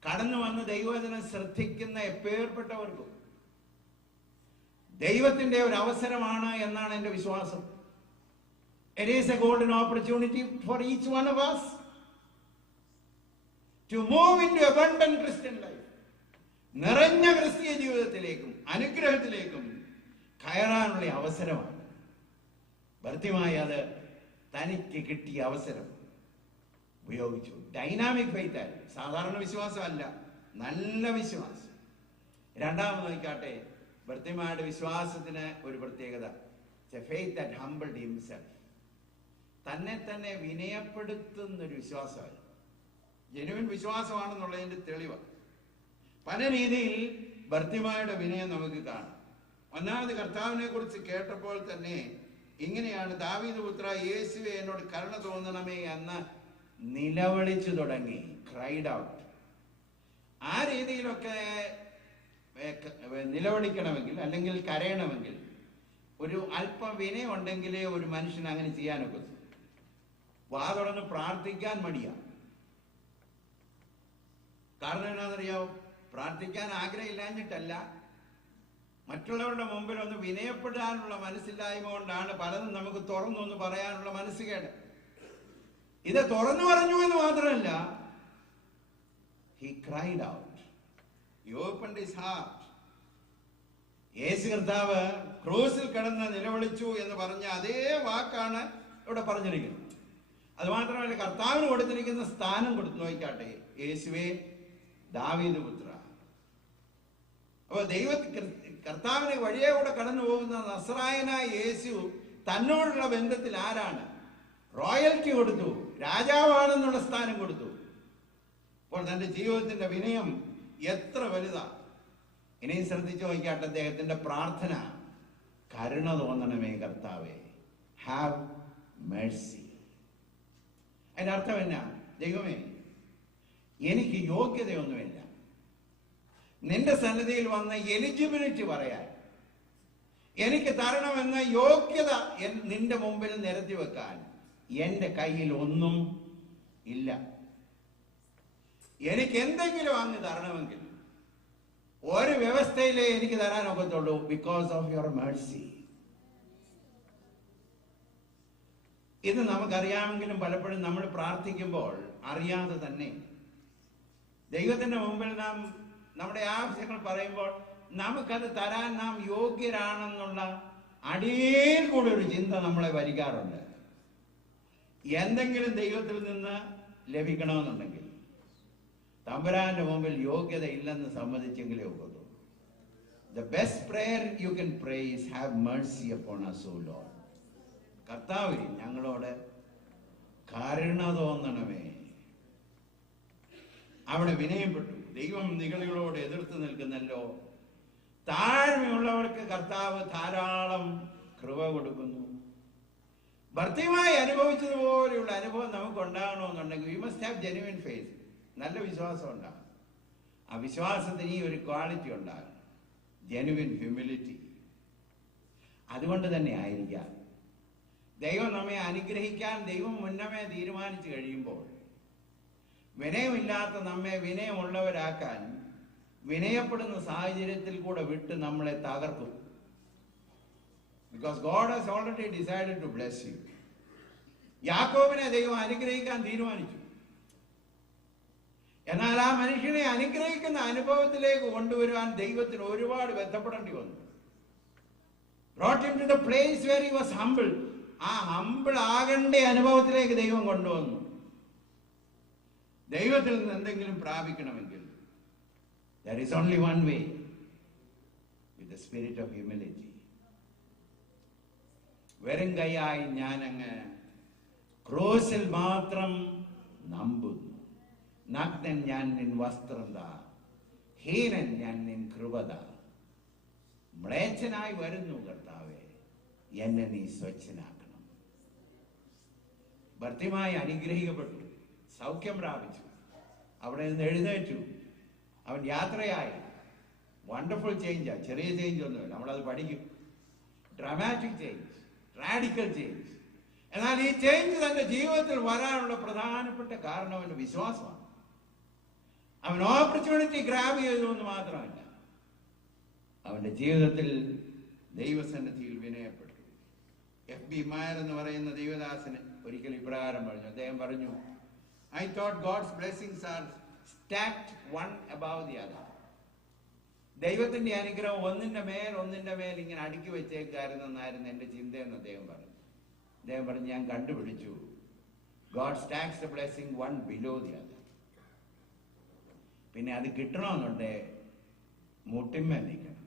കടന്നു വന്ന് ദൈവവചനം ശ്രദ്ധിക്കുന്ന എപ്പേർപ്പെട്ടവർക്കും ദൈവത്തിന്റെ ഒരു അവസരമാണ് എന്നാണ് എൻ്റെ വിശ്വാസം. It is a golden opportunity for each one of us to move into abundant Christian life. നിറഞ്ഞ ക്രിസ്തീയ ജീവിതത്തിലേക്കും അനുഗ്രഹത്തിലേക്കും കയറാനുള്ള അവസരമാണ്. ഭർത്തിമായി അത് തനിക്ക് കിട്ടിയ അവസരം ഉപയോഗിച്ചു. ഡൈനാമിക് ഫെയ്ത്ത് ആയി, സാധാരണ വിശ്വാസമല്ല, നല്ല വിശ്വാസം. രണ്ടാമത് നോക്കാട്ടെ, ഭർത്തിമായുടെ വിശ്വാസത്തിന് ഒരു പ്രത്യേകത, ഫെയ്ത്ത് ദാറ്റ് ഹംബിൾഡ് ഹിംസെൽഫ്. തന്നെ തന്നെ വിനയപ്പെടുത്തുന്നൊരു വിശ്വാസമാണ്. ജെനുവിൻ വിശ്വാസമാണെന്നുള്ളതിന്റെ തെളിവ് പല രീതിയിൽ ഭർത്തിമായുടെ വിനയം നമുക്ക് കാണാം. ഒന്നാമത് കർത്താവിനെ കുറിച്ച് കേട്ടപ്പോൾ തന്നെ ഇങ്ങനെയാണ്, ദാവീദ് പുത്ര യേശുവേ എന്നോട് കരുണ തോന്നണമേ എന്ന് നിലവിളിച്ചു തുടങ്ങി. Cried out. ആ രീതിയിലൊക്കെ നിലവിളിക്കണമെങ്കിൽ അല്ലെങ്കിൽ കരയണമെങ്കിൽ ഒരു അല്പം വിനയം ഉണ്ടെങ്കിലേ ഒരു മനുഷ്യൻ അങ്ങനെ ചെയ്യാനൊക്കെ. വാ തുറന്ന് പ്രാർത്ഥിക്കാൻ മടിയാണ്. കാരണം എന്നാണെന്നറിയാമോ? പ്രാർത്ഥിക്കാൻ ആഗ്രഹമില്ലാഞ്ഞിട്ടല്ല, മറ്റുള്ളവരുടെ മുമ്പിൽ ഒന്ന് വിനയപ്പെടാനുള്ള മനസ്സില്ലായ്മ കൊണ്ടാണ് പലതും നമുക്ക് തുറന്നൊന്ന് പറയാനുള്ള മനസ്സുകേട്. ഇത് തുറന്നു പറഞ്ഞു എന്ന് മാത്രമല്ല, he cried out. He opened his heart. യേശു കർത്താവ് ക്രൂസിൽ കിടന്ന് നിലവിളിച്ചു എന്ന് പറഞ്ഞ അതേ വാക്കാണ് ഇവിടെ പറഞ്ഞിരിക്കുന്നത്. അത് മാത്രമല്ല, കർത്താവിന് കൊടുത്തിരിക്കുന്ന സ്ഥാനം കൊടുത്തു നോക്കാട്ടെ, യേശുവേ ദാവീദ് പുത്ര. അപ്പൊ കർത്താവിന് വഴിയെ കൂടെ കടന്നു പോകുന്ന നസ്രായനായ യേശു തന്നോടുള്ള ബന്ധത്തിൽ ആരാണ്? റോയൽറ്റി കൊടുത്തു, രാജാവാണെന്നുള്ള സ്ഥാനം കൊടുത്തു. അപ്പോൾ തന്റെ ജീവിതത്തിന്റെ വിനയം എത്ര വലുതാ! ഇനിയും ശ്രദ്ധിച്ചു നോക്കിയാട്ടെ അദ്ദേഹത്തിന്റെ പ്രാർത്ഥന, കരുണ തോന്നണമേ കർത്താവേ, ഹാവ് മേഴ്സി. അതിന്റെ അർത്ഥം എന്നാ? ദൈവമേ, എനിക്ക് യോഗ്യതയൊന്നുമില്ല നിന്റെ സന്നിധിയിൽ വന്ന എലിജിബിലിറ്റി പറയാൻ. എനിക്ക് തരണമെന്ന യോഗ്യത നിന്റെ മുമ്പിൽ നിരത്തി വെക്കാൻ എന്റെ കയ്യിൽ ഒന്നും ഇല്ല. എനിക്ക് എന്തെങ്കിലും അങ്ങ് തരണമെങ്കിൽ ഒരു വ്യവസ്ഥയിലേ എനിക്ക് തരാനൊക്കത്തുള്ളൂ, ബിക്കോസ് ഓഫ് യുവർ മേഴ്സി. ഇത് നമുക്കറിയാമെങ്കിലും പലപ്പോഴും നമ്മൾ പ്രാർത്ഥിക്കുമ്പോൾ അറിയാതെ തന്നെ ദൈവത്തിന്റെ മുമ്പിൽ നാം നമ്മുടെ ആവശ്യങ്ങൾ പറയുമ്പോൾ നമുക്കത് തരാൻ നാം യോഗ്യരാണെന്നുള്ള അടിയിൽ കൂടെ ഒരു ചിന്ത നമ്മളെ വരികാറുണ്ട്. എന്തെങ്കിലും ദൈവത്തിൽ നിന്ന് ലഭിക്കണമെന്നുണ്ടെങ്കിൽ തമ്പുരാന്റെ മുമ്പിൽ യോഗ്യത ഇല്ലെന്ന് സമ്മതിച്ചെങ്കിലേ ഒക്കൂ. The best prayer you can pray is have mercy upon us, O Lord. കർത്താവേ, ഞങ്ങളോട് കരുണ തോന്നണമേ. അവിടെ വിനയപ്പെട്ടു. ദൈവം നിഗളികളോട് എതിർത്ത് നിൽക്കുന്നല്ലോ. താഴ്മയുള്ളവർക്ക് കർത്താവ് ധാരാളം കൃപ കൊടുക്കുന്നു. ഭർത്തിയുമായി അനുഭവിച്ചതുപോലെയുള്ള അനുഭവം നമുക്ക് ഉണ്ടാകണമെന്നുണ്ടെങ്കിൽ we must have genuine faith. നല്ല വിശ്വാസം ഉണ്ടാകും. ആ വിശ്വാസത്തിന് ഈ ഒരു ക്വാളിറ്റി ഉണ്ടാകും, ജെന്യുവൻ ഹ്യൂമിലിറ്റി. അതുകൊണ്ട് തന്നെ ആയിരിക്കാം ദൈവം നമ്മെ അനുഗ്രഹിക്കാൻ ദൈവം മുന്നമേ തീരുമാനിച്ചു കഴിയുമ്പോൾ വിനയമില്ലാത്ത നമ്മെ വിനയമുള്ളവരാക്കാൻ വിനയപ്പെടുന്ന സാഹചര്യത്തിൽ കൂടെ വിട്ട് നമ്മളെ തകർക്കും. Because God has already decided to bless you. യാക്കോബിനെ ദൈവം അനുഗ്രഹിക്കാൻ തീരുമാനിച്ചു. എന്നാൽ ആ മനുഷ്യനെ അനുഗ്രഹിക്കുന്ന അനുഭവത്തിലേക്ക് കൊണ്ടുവരുവാൻ ദൈവത്തിന് ഒരുപാട് ബന്ധപ്പെടേണ്ടി വന്നു. Brought him to the place where he was humble. ആ ഹംബിൾ ആകേണ്ട അനുഭവത്തിലേക്ക് ദൈവം കൊണ്ടുവന്നു. ദൈവത്തിൽ നിന്ന് എന്തെങ്കിലും പ്രാപിക്കണമെങ്കിൽ there is only one way, with the spirit of humility. വെറും കൈയായി ഞാനങ്ങ് ക്രൂസിൽ മാത്രം നമ്പുന്നു. നഗ്നൻ ഞാൻ നിൻ വസ്ത്രം താ, ഹീനൻ ഞാൻ നിൻ കൃപത. മ്ലേച്ഛനായി വരുന്നു കർത്താവേ, എന്നെ നീ സ്വച്ഛനാക്കണം. ഭർത്തിമായി അനുഗ്രഹിക്കപ്പെട്ടു, സൗഖ്യം പ്രാപിച്ചു, അവിടെ നിന്ന് എഴുന്നേറ്റു, അവൻ യാത്രയായി. വണ്ടർഫുൾ ചേഞ്ചാ, ചെറിയ ചേഞ്ച് ഒന്നുമില്ല, നമ്മളത് പഠിക്കും. Dramatic change, radical change. എന്നാൽ ഈ ചേഞ്ച് തന്റെ ജീവിതത്തിൽ വരാനുള്ള പ്രധാനപ്പെട്ട കാരണം അവന്റെ വിശ്വാസമാണ്. അവൻ ഓപ്പർച്യൂണിറ്റി ഗ്രാബ് ചെയ്തു എന്ന് മാത്രമല്ല, അവന്റെ ജീവിതത്തിൽ ദൈവസന്നിധിയിൽ വിനയപ്പെട്ടു. FB Meyer എന്ന് പറയുന്ന ദൈവദാസന് ഒരിക്കൽ ഇപ്രകാരം പറഞ്ഞു. അദ്ദേഹം പറഞ്ഞു, I thought God's blessings are stacked one above the other. ദൈവത്തിന്റെ അനുഗ്രഹം ഒന്നിന്റെ മേൽ ഇങ്ങനെ അടുക്കി വെച്ചേക്കായിരുന്നെന്നായിരുന്നു എന്റെ ചിന്തയെന്ന് അദ്ദേഹം പറഞ്ഞു. അദ്ദേഹം പറഞ്ഞു, ഞാൻ കണ്ടുപിടിച്ചു, God stacks the blessing one below the other. പിന്നെ അത് കിട്ടണമെന്നുണ്ട് മുട്ടിന്മേൽ നിൽക്കണം,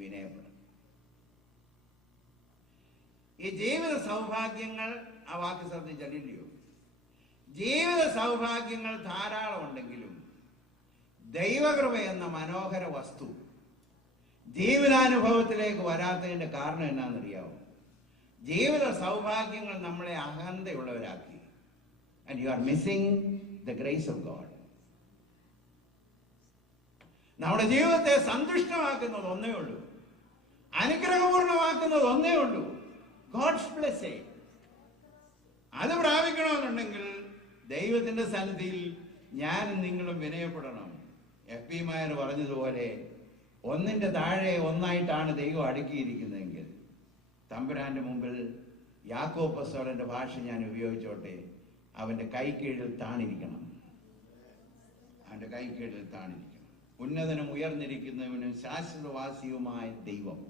വിനയപ്പെടണം. ഈ ജീവിത സൗഭാഗ്യങ്ങൾ, ആ വാക്ക് ശ്രദ്ധിച്ചല്ലോ, ജീവിത സൗഭാഗ്യങ്ങൾ ധാരാളം ഉണ്ടെങ്കിലും ദൈവകൃപ എന്ന മനോഹര വസ്തു ജീവിതാനുഭവത്തിലേക്ക് വരാത്തതിന്റെ കാരണം എന്നാണെന്നറിയാവോ? ജീവിത സൗഭാഗ്യങ്ങൾ നമ്മളെ അഹന്തയുള്ളവരാക്കി. And you are missing the grace of God. നമ്മുടെ ജീവിതത്തെ സന്തുഷ്ടമാക്കുന്നത് ഒന്നേ ഉള്ളൂ, അനുഗ്രഹപൂർണമാക്കുന്നത് ഒന്നേ ഉള്ളൂ, ഗോഡ്സ് ബ്ലെസ്സിംഗ്. അത് പ്രാപിക്കണമെന്നുണ്ടെങ്കിൽ ദൈവത്തിന്റെ സന്നിധിയിൽ ഞാനും നിങ്ങളും വിനയപ്പെടണം. FP മായർ പറഞ്ഞതുപോലെ ഒന്നിന്റെ താഴെ ഒന്നായിട്ടാണ് ദൈവം അടുക്കിയിരിക്കുന്നതെങ്കിൽ തമ്പുരാന്റെ മുമ്പിൽ യാക്കോബ് അപ്പോസ്തലന്റെ ഭാഷ ഞാൻ ഉപയോഗിച്ചോട്ടെ, അവന്റെ കൈക്കീഴിൽ താണിരിക്കണം. അവന്റെ കൈക്കീഴിൽ താണിരിക്കണം. ഉന്നതനും ഉയർന്നിരിക്കുന്നവനും ശാശ്വതവാസിയുമായ ദൈവം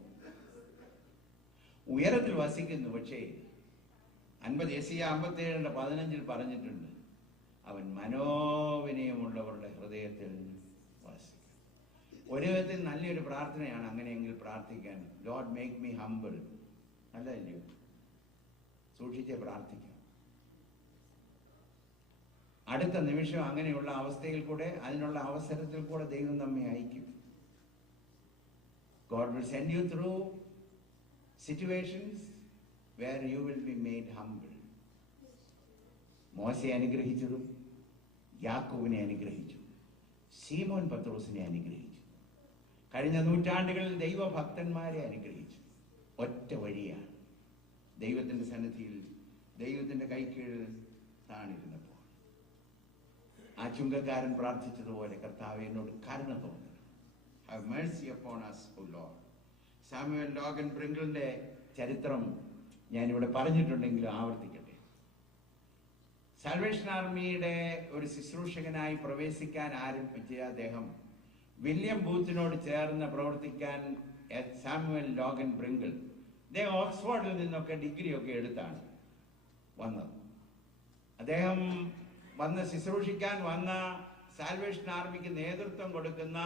ഉയരത്തിൽ വസിക്കുന്നു. പക്ഷേ 57:15 പറഞ്ഞിട്ടുണ്ട്, അവൻ മനോവിനയമുള്ളവരുടെ ഹൃദയത്തിൽ വസിക്കും. ഒരു വിധത്തിൽ നല്ലൊരു പ്രാർത്ഥനയാണ് അങ്ങനെയെങ്കിൽ പ്രാർത്ഥിക്കാൻ. Lord make me humble. നല്ലതല്ലയോ? സൂക്ഷിച്ച് പ്രാർത്ഥിക്കാം. അടുത്ത നിമിഷം അങ്ങനെയുള്ള അവസ്ഥയിൽ കൂടെ, അതിനുള്ള അവസരത്തിൽ കൂടെ ദൈവം നമ്മെ അയക്കും. God will send you through situations where you will be made humble. മോശയെ അനുഗ്രഹിച്ചതും യാക്കോബിനെ അനുഗ്രഹിച്ചു, ശീമോൻ പത്രോസിനെ അനുഗ്രഹിച്ചു, കഴിഞ്ഞ നൂറ്റാണ്ടുകളിൽ ദൈവഭക്തന്മാരെ അനുഗ്രഹിച്ചു. ഒറ്റ വഴിയാണ്, ദൈവത്തിന്റെ സന്നിധിയിൽ ദൈവത്തിന്റെ കൈക്കീഴിൽ താണിരുന്നപ്പോൾ ആ ചുങ്കക്കാരൻ പ്രാർത്ഥിച്ചതുപോലെ, കർത്താവേ എന്നോട് കരുണ തോന്നണം, have mercy upon us, O Lord. Samuel Logan ബ്രിങ്കിളിന്റെ ചരിത്രം ഞാനിവിടെ പറഞ്ഞിട്ടുണ്ടെങ്കിലും ആവർത്തിക്കട്ടെ. സാൽവേഷൻ ആർമിയുടെ ഒരു ശുശ്രൂഷകനായി പ്രവേശിക്കാൻ ആരംഭിച്ച അദ്ദേഹം വില്യം ബൂത്തിനോട് ചേർന്ന് പ്രവർത്തിക്കാൻ സാമുവൽ ലോഗൻ ബ്രിങ്കിൾ, അദ്ദേഹം ഓക്സ്ഫോർഡിൽ നിന്നൊക്കെ ഡിഗ്രിയൊക്കെ എടുത്താണ് വന്നത്. അദ്ദേഹം വന്ന് ശുശ്രൂഷിക്കാൻ വന്ന സാൽവേഷൻ ആർമിക്ക് നേതൃത്വം കൊടുക്കുന്ന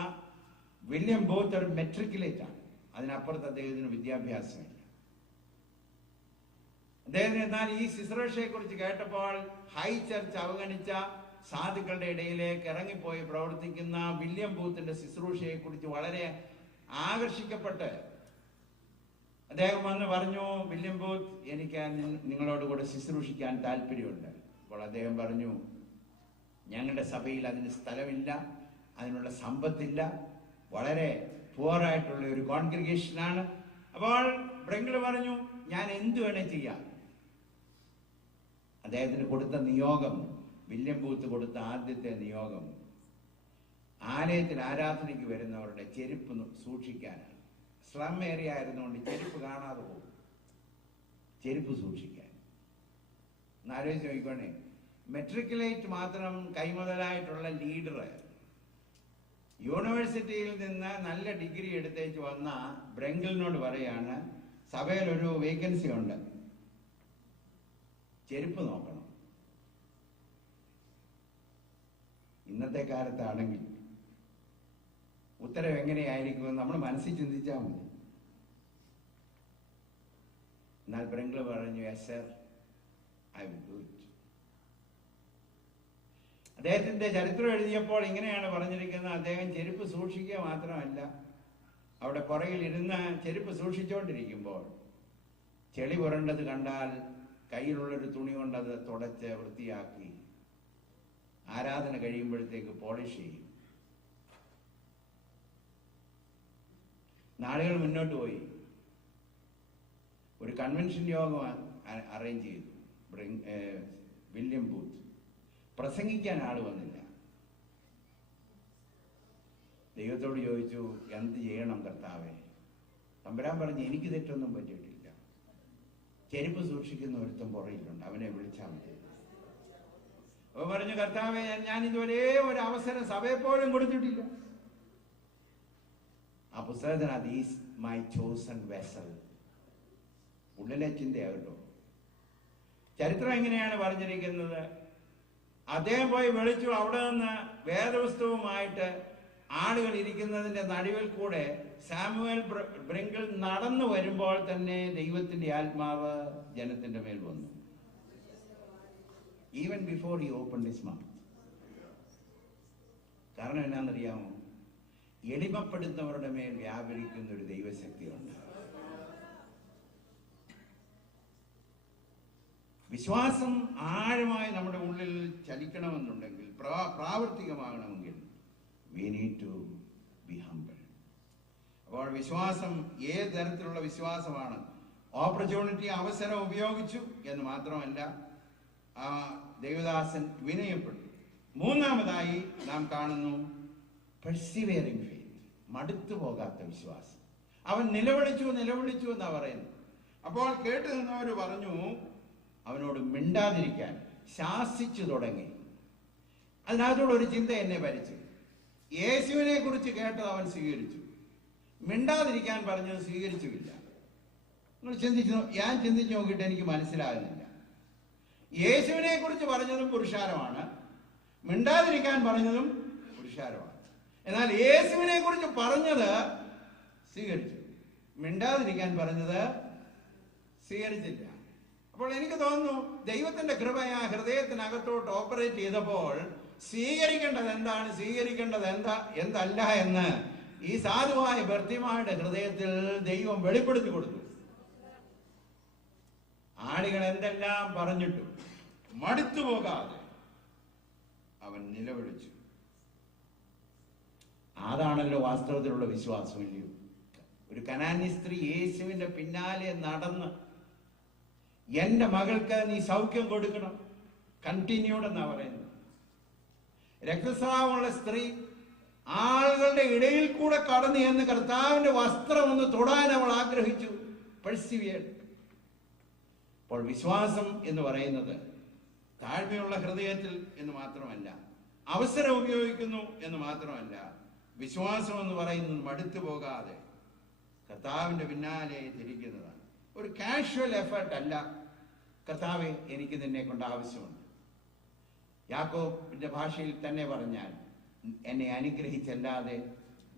വില്യം ബൂത്ത് ഒരു മെട്രിക്കുലേറ്റ് ആണ്. അതിനപ്പുറത്ത് അദ്ദേഹത്തിന് വിദ്യാഭ്യാസമില്ല. അദ്ദേഹത്തിന് എന്നാൽ ഈ ശുശ്രൂഷയെ കുറിച്ച് കേട്ടപ്പോൾ ഹൈ ചർച്ച് അവഗണിച്ച സാധുക്കളുടെ ഇടയിലേക്ക് ഇറങ്ങിപ്പോയി പ്രവർത്തിക്കുന്ന വില്യം ബൂത്തിന്റെ ശുശ്രൂഷയെ കുറിച്ച് വളരെ ആകർഷിക്കപ്പെട്ട് അദ്ദേഹം വന്ന് പറഞ്ഞു, വില്യം ബൂത്ത്, എനിക്ക് നിങ്ങളോട് കൂടെ ശുശ്രൂഷിക്കാൻ താല്പര്യമുണ്ട്. അപ്പോൾ അദ്ദേഹം പറഞ്ഞു, ഞങ്ങളുടെ സഭയിൽ അതിന് സ്ഥലമില്ല, അതിനുള്ള സമ്പത്തില്ല, വളരെ പുവറായിട്ടുള്ള ഒരു കോൺഗ്രിഗേഷനാണ്. അപ്പോൾ ബ്രിങ്കിൾ പറഞ്ഞു, ഞാൻ എന്തു വേണേ ചെയ്യാം. അദ്ദേഹത്തിന് കൊടുത്ത നിയോഗം, വില്യം ബൂത്ത് കൊടുത്ത ആദ്യത്തെ നിയോഗം, ആലയത്തിൽ ആരാധനയ്ക്ക് വരുന്നവരുടെ ചെരുപ്പ് സൂക്ഷിക്കാനാണ്. സ്ലം ഏരിയ ആയിരുന്നുകൊണ്ട് ചെരുപ്പ് കാണാതെ പോകും, ചെരുപ്പ് സൂക്ഷിക്കാൻ. എന്നാലോചിച്ച് നോക്കിക്കോണേ, മെട്രിക്കുലേറ്റ് മാത്രം കൈമുതലായിട്ടുള്ള ലീഡർ യൂണിവേഴ്സിറ്റിയിൽ നിന്ന് നല്ല ഡിഗ്രി എടുത്തേച്ച് വന്ന ബ്രെങ്കിളിനോട് പറയാണ്, സഭയിൽ ഒരു വേക്കൻസി ഉണ്ട്, ചെരുപ്പ് നോക്കണം. ഇന്നത്തെ കാലത്താണെങ്കിൽ ഉത്തരം എങ്ങനെയായിരിക്കുമെന്ന് നമ്മൾ മനസ്സിൽ ചിന്തിച്ചാൽ മതി. എന്നാൽ ബ്രെങ്കിൾ പറഞ്ഞു, yes sir, I will do it. അദ്ദേഹത്തിന്റെ ചരിത്രം എഴുതിയപ്പോൾ ഇങ്ങനെയാണ് പറഞ്ഞിരിക്കുന്നത്, അദ്ദേഹം ചെരുപ്പ് സൂക്ഷിക്കുക മാത്രമല്ല, അവിടെ പുറകിൽ ഇരുന്ന് ചെരുപ്പ് സൂക്ഷിച്ചുകൊണ്ടിരിക്കുമ്പോൾ ചെളി പുരണ്ടത് കണ്ടാൽ കയ്യിലുള്ളൊരു തുണി കൊണ്ടത് തുടച്ച് വൃത്തിയാക്കി ആരാധന കഴിയുമ്പോഴത്തേക്ക് പോളിഷ് ചെയ്യും. നാളുകൾ മുന്നോട്ട് പോയി, ഒരു കൺവെൻഷൻ യോഗം അറേഞ്ച് ചെയ്തു. വില്യം ബൂത്ത് പ്രസംഗിക്കാൻ ആൾ വന്നില്ല. ദൈവത്തോട് ചോദിച്ചു, എന്ത് ചെയ്യണം കർത്താവേ? തമ്പുരാൻ പറഞ്ഞു, എനിക്ക് തെറ്റൊന്നും പറ്റിയിട്ടില്ല, ചെരുപ്പ് സൂക്ഷിക്കുന്ന ഒരുത്തം പുറയിലുണ്ട്, അവനെ വിളിച്ചാൽ മതി. അവൻ പറഞ്ഞു, കർത്താവേ, ഞാൻ ഇതുവരെ ഒരു അവസരം സഭയെ പോലും കൊടുത്തിട്ടില്ല, ആ പുസ്തകത്തിനകത്ത് ഈസ് മൈ ചോസൺ വെസൽ. ഉള്ളിലെ ചിന്തയാകട്ടോ. ചരിത്രം എങ്ങനെയാണ് പറഞ്ഞിരിക്കുന്നത്? അദ്ദേഹം പോയി വിളിച്ചു. അവിടെ നിന്ന് വേദപുസ്തകവുമായിട്ട് ആളുകൾ ഇരിക്കുന്നതിന്റെ നടുവിൽ കൂടെ സാമുവേൽ ബ്രിങ്കിൾ നടന്നു വരുമ്പോൾ തന്നെ ദൈവത്തിന്റെ ആത്മാവ് ജനത്തിന്റെ മേൽ വന്നു. Even before he opened his mouth. കാരണം എന്നാണെന്നറിയാമോ? എളിമപ്പെടുന്നവരുടെ മേൽ വ്യാപരിക്കുന്ന ഒരു ദൈവശക്തിയുണ്ട്. വിശ്വാസം ആഴമായി നമ്മുടെ ഉള്ളിൽ ചലിക്കണമെന്നുണ്ടെങ്കിൽ, പ്രാവർത്തികമാകണമെങ്കിൽ we need to be humble. അപ്പോൾ വിശ്വാസം ഏത് തരത്തിലുള്ള വിശ്വാസമാണ്? ഓപ്പർച്യൂണിറ്റി, അവസരം ഉപയോഗിച്ചു എന്ന് മാത്രമല്ല, ആ ദൈവദാസൻ വിനയപ്പെട്ടു. മൂന്നാമതായി നാം കാണുന്നു പെർസിവിയറിംഗ് ഫെയ്ത്ത്, മടുത്തു പോകാത്ത വിശ്വാസം. അവൻ നിലവിളിച്ചു എന്നാ പറയുന്നത്. അപ്പോൾ കേട്ടു നിന്നവർ പറഞ്ഞു അവനോട് മിണ്ടാതിരിക്കാൻ, ശാസിച്ചു തുടങ്ങി. അതിനകത്തോടെ ഒരു ചിന്ത എന്നെ ഭരിച്ചു. യേശുവിനെ കുറിച്ച് കേട്ടത് അവൻ സ്വീകരിച്ചു, മിണ്ടാതിരിക്കാൻ പറഞ്ഞത് സ്വീകരിച്ചുമില്ല. ഞാൻ ചിന്തിച്ചു നോക്കിയിട്ട് എനിക്ക് മനസ്സിലാകുന്നില്ല. യേശുവിനെ കുറിച്ച് പറഞ്ഞതും പുരുഷാരമാണ്, മിണ്ടാതിരിക്കാൻ പറഞ്ഞതും പുരുഷാരമാണ്. എന്നാൽ യേശുവിനെ കുറിച്ച് പറഞ്ഞത് സ്വീകരിച്ചു, മിണ്ടാതിരിക്കാൻ പറഞ്ഞത് സ്വീകരിച്ചില്ല. അപ്പോൾ എനിക്ക് തോന്നുന്നു ദൈവത്തിന്റെ കൃപ ആ ഹൃദയത്തിനകത്തോട്ട് ഓപ്പറേറ്റ് ചെയ്തപ്പോൾ സ്വീകരിക്കേണ്ടത് എന്താണ്, സ്വീകരിക്കേണ്ടത് എന്തല്ല എന്ന് ഈ സാധുവായ ബർത്തിമായുടെ ഹൃദയത്തിൽ ദൈവം വെളിപ്പെടുത്തി കൊടുത്തു. ആളുകൾ എന്തെല്ലാം പറഞ്ഞിട്ടും മടുത്തു പോകാതെ അവൻ നിലവിളിച്ചു. അതാണല്ലോ വാസ്തവത്തിലുള്ള വിശ്വാസം, ഇല്ലയോ? ഒരു കനാന്യ സ്ത്രീ യേശുവിന്റെ പിന്നാലെ നടന്ന്, എന്റെ മകൾക്ക് നീ സൗഖ്യം കൊടുക്കണം, കണ്ടിന്യൂഡ് എന്നാ പറയുന്നത്. രക്തസ്രാവമുള്ള സ്ത്രീ ആളുകളുടെ ഇടയിൽ കൂടെ കടന്നു എന്ന് കർത്താവിന്റെ വസ്ത്രം ഒന്ന് തൊടാൻ അവൾ ആഗ്രഹിച്ചു. പെർസിവിയർ. അപ്പോൾ വിശ്വാസം എന്ന് പറയുന്നത് താഴ്മയുള്ള ഹൃദയത്തിൽ എന്ന് മാത്രമല്ല, അവസരം ഉപയോഗിക്കുന്നു എന്ന് മാത്രമല്ല, വിശ്വാസം എന്ന് പറയുന്നത് മടുത്തു പോകാതെ കർത്താവിന്റെ പിന്നാലെ തിരിക്കുന്നതാണ്. ഒരു കാഷ്വൽ എഫേർട്ട് അല്ല. കർത്താവെ, എനിക്ക് നിന്നെ കൊണ്ട് ആവശ്യമുണ്ട്. യാക്കോബിന്റെ ഭാഷയിൽ തന്നെ പറഞ്ഞാൽ, എന്നെ അനുഗ്രഹിച്ചല്ലാതെ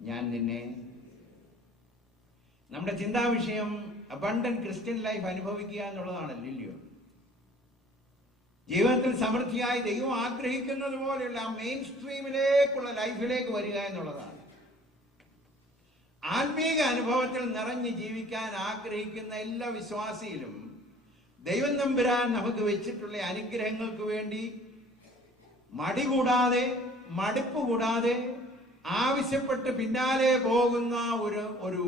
ഞാൻ നിന്നെ. നമ്മുടെ ചിന്താവിഷയം അബണ്ടന്റ് ക്രിസ്ത്യൻ ലൈഫ് അനുഭവിക്കുക എന്നുള്ളതാണല്ലോ, ഇല്ലയോ? ജീവിതത്തിൽ സമൃദ്ധിയായി ദൈവം ആഗ്രഹിക്കുന്നത് പോലെയുള്ള ആ മെയിൻ സ്ട്രീമിലേക്കുള്ള ലൈഫിലേക്ക് വരിക എന്നുള്ളതാണ്. ആത്മീക അനുഭവത്തിൽ നിറഞ്ഞു ജീവിക്കാൻ ആഗ്രഹിക്കുന്ന എല്ലാ വിശ്വാസിയിലും ദൈവം തമ്പുരാൻ നമുക്ക് വെച്ചിട്ടുള്ള അനുഗ്രഹങ്ങൾക്ക് വേണ്ടി മടി കൂടാതെ, മടുപ്പ് കൂടാതെ ആവശ്യപ്പെട്ട് പിന്നാലെ പോകുന്ന ഒരു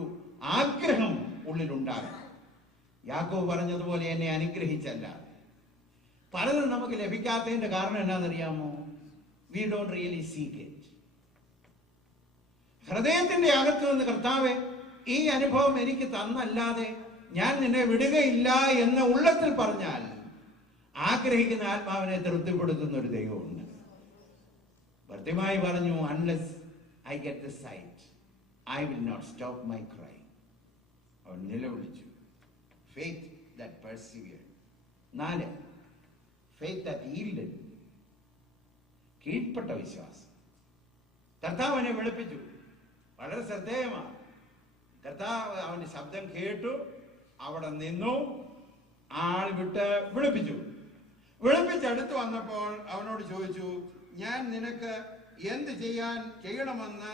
ആഗ്രഹം ഉള്ളിലുണ്ടാകും. യാക്കോബ് പറഞ്ഞതുപോലെ എന്നെ അനുഗ്രഹിച്ചല്ല. പലതും നമുക്ക് ലഭിക്കാത്തതിന്റെ കാരണം എന്നാണെന്നറിയാമോ? We don't really seek it. ഹൃദയത്തിന്റെ അകത്ത് നിന്ന് കർത്താവെ, ഈ അനുഭവം എനിക്ക് തന്നല്ലാതെ ഞാൻ നിന്നെ വിടുകയില്ല എന്ന് ഉള്ളത്തിൽ പറഞ്ഞാൽ ആഗ്രഹിക്കുന്ന ആത്മാവിനെ തൃപ്തിപ്പെടുത്തുന്ന ഒരു ദൈവമുണ്ട്. ഭർത്തിമായി പറഞ്ഞു, unless I get the sight I will not stop my cry. അവൻ നിലവിളിച്ചു. Faith that persevered. 4, faith that yielded. കീഴ്പ്പെട്ട വിശ്വാസം. കർത്താവ് അവനെ വിളിപ്പിച്ചു. വളരെ ശ്രദ്ധേയമാണ്. കർത്താവ് അവന്റെ ശബ്ദം കേട്ടു, അവിടെ നിന്നു, ആൾ വിട്ട് വിളിപ്പിച്ചു. വിളിപ്പിച്ചടുത്ത് വന്നപ്പോൾ അവനോട് ചോദിച്ചു, ഞാൻ നിനക്ക് എന്ത് ചെയ്യണമെന്ന്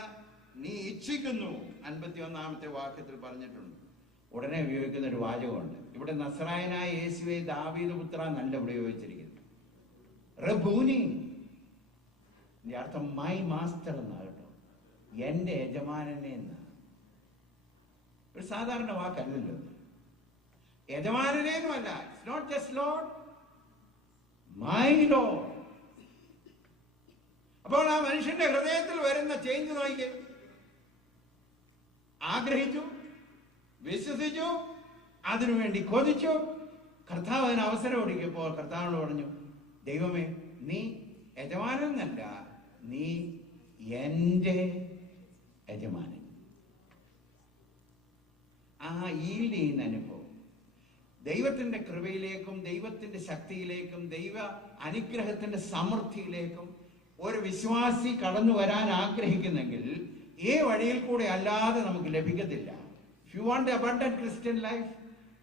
നീ ഇച്ഛിക്കുന്നു? 51-ാമത്തെ വാക്യത്തിൽ പറഞ്ഞിട്ടുണ്ട്. ഉടനെ ഉപയോഗിക്കുന്ന ഒരു വാചകമുണ്ട്. ഇവിടെ നസ്രായനായ യേശുവെ ദാവീദ് പുത്ര എന്നല്ല ഇവിടെ ഉപയോഗിച്ചിരിക്കുന്നത്. റബ്ബൂനി. ഇതിന്റെ അർത്ഥം മൈ മാസ്റ്റർ എന്നാ കേട്ടോ, എന്റെ യജമാനനെ എന്ന്. ഒരു സാധാരണ വാക്കല്ലല്ലോ. യജമാനനേന്നുമല്ല. It's not just Lord, my Lord. അപ്പോൾ ആ മനുഷ്യന്റെ ഹൃദയത്തിൽ വരുന്ന ചേഞ്ച് നോക്കിക്കേ. ആഗ്രഹിച്ചു, വിശ്വസിച്ചു, അതിനുവേണ്ടി കൊതിച്ചു. കർത്താവ് അതിന് അവസരം ഒരുക്കിയപ്പോൾ കർത്താവിനോട് പറഞ്ഞു, ദൈവമേ, നീ യജമാനനല്ല, നീ എന്റെ യജമാനൻ. ആ ഈൽഡ് ചെയ്യുന്ന അനുഭവം, ദൈവത്തിന്റെ കൃപയിലേക്കും ദൈവത്തിന്റെ ശക്തിയിലേക്കും ദൈവ അനുഗ്രഹത്തിന്റെ സമൃദ്ധിയിലേക്കും ഒരു വിശ്വാസി കടന്നു വരാൻ ആഗ്രഹിക്കുന്നെങ്കിൽ ഈ വഴിയിൽ കൂടെ അല്ലാതെ നമുക്ക് ലഭിക്കത്തില്ല. If you want abundant Christian life,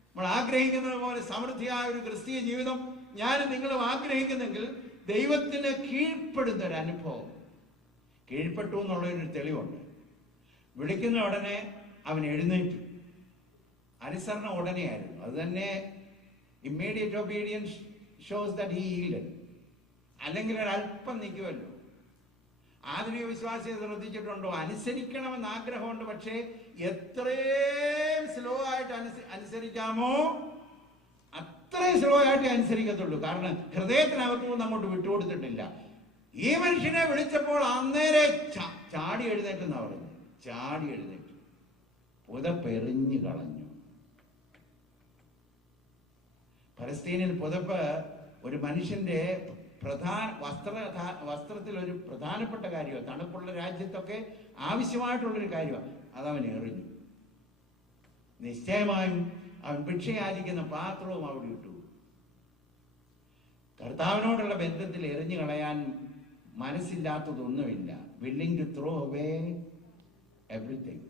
നമ്മൾ ആഗ്രഹിക്കുന്നത് പോലെ സമൃദ്ധിയായ ഒരു ക്രിസ്തീയ ജീവിതം ഞാനും നിങ്ങളും ആഗ്രഹിക്കുന്നെങ്കിൽ ദൈവത്തിന് കീഴ്പ്പെടുന്ന ഒരു അനുഭവം. കീഴ്പ്പെട്ടു എന്നുള്ളൊരു തെളിവുണ്ട്. വിളിക്കുന്ന ഉടനെ അവൻ എഴുന്നേറ്റു. അനുസരണം ഉടനെയായിരുന്നു. അത് തന്നെ immediate obedience shows that he yielded. അല്ലെങ്കിൽ ഒരല്പം നിൽക്കുമല്ലോ. ആധുനിക വിശ്വാസിയെ ശ്രദ്ധിച്ചിട്ടുണ്ടോ? അനുസരിക്കണമെന്ന് ആഗ്രഹമുണ്ട്, പക്ഷേ എത്രയും സ്ലോ ആയിട്ട് അനുസരിക്കാമോ അത്രയും സ്ലോ ആയിട്ട് അനുസരിക്കത്തുള്ളൂ. കാരണം ഹൃദയത്തിനകത്തുനിന്ന് അങ്ങോട്ട് വിട്ടുകൊടുത്തിട്ടില്ല. ഈ മനുഷ്യനെ വിളിച്ചപ്പോൾ അന്നേരെ ചാടി എഴുന്നേറ്റെന്നാ പറഞ്ഞു. ചാടി എഴുന്നേറ്റു, പുതപ്പെറിഞ്ഞു കളഞ്ഞു. പലസ്തീനിൽ പുതപ്പ് ഒരു മനുഷ്യന്റെ വസ്ത്രത്തിൽ ഒരു പ്രധാനപ്പെട്ട കാര്യമാണ്. തണുപ്പുള്ള രാജ്യത്തൊക്കെ ആവശ്യമായിട്ടുള്ളൊരു കാര്യമാണ്. അതവൻ എറിഞ്ഞു. നിശ്ചയമായും അവൻ ഭിക്ഷയാചിക്കുന്ന പാത്രവും അവിടെ ഇട്ടു. കർത്താവിനോടുള്ള ബന്ധത്തിൽ എറിഞ്ഞു കളയാൻ മനസ്സില്ലാത്തതൊന്നുമില്ല. Willing to throw away everything.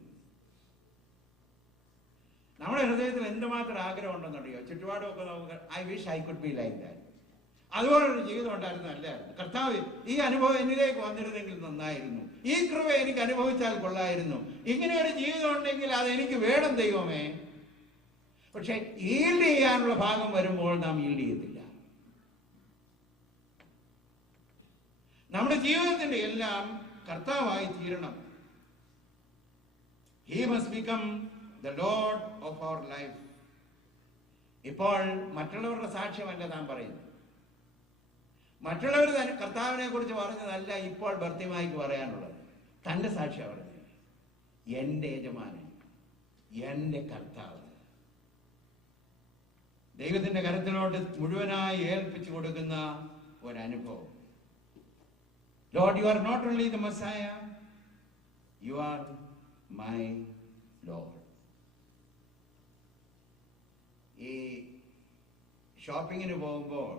നമ്മുടെ ഹൃദയത്തിൽ എന്തുമാത്രം ആഗ്രഹം ഉണ്ടെന്നറിയോ? ചുറ്റുപാടുമൊക്കെ നമുക്ക് I wish I could be like that. അതുപോലൊരു ജീവിതം ഉണ്ടായിരുന്നു, അല്ലായിരുന്നു. കർത്താവ്, ഈ അനുഭവം എന്നിലേക്ക് വന്നിരുന്നെങ്കിൽ നന്നായിരുന്നു. ഈ കൃപ എനിക്ക് അനുഭവിച്ചാൽ കൊള്ളായിരുന്നു. ഇങ്ങനെ ഒരു ജീവിതം ഉണ്ടെങ്കിൽ അത് എനിക്ക് വേണം ദൈവമേ. പക്ഷെ ഈൽഡ് ചെയ്യാനുള്ള ഭാഗം വരുമ്പോൾ നാം ഈൽഡ് ചെയ്യത്തില്ല. നമ്മുടെ ജീവിതത്തിന്റെ എല്ലാം കർത്താവായി തീരണം. He must become the Lord of our life. ഇപ്പോൾ മറ്റുള്ളവരുടെ സാക്ഷ്യമല്ല താൻ പറയുന്നത്. മറ്റുള്ളവർ കർത്താവിനെ കുറിച്ച് പറഞ്ഞതല്ല ഇപ്പോൾ ബർത്തിമായിക്ക് പറയാനുള്ളത്. തന്റെ സാക്ഷ്യം പറഞ്ഞത്, എന്റെ യജമാനൻ, എന്റെ കർത്താവ്. ദൈവത്തിന്റെ കരത്തിലോട്ട് മുഴുവനായി ഏൽപ്പിച്ചു കൊടുക്കുന്ന ഒരനുഭവം. Lord, you are not only the Messiah, you are my Lord. ഈ ഷോപ്പിങ്ങിന് പോകുമ്പോൾ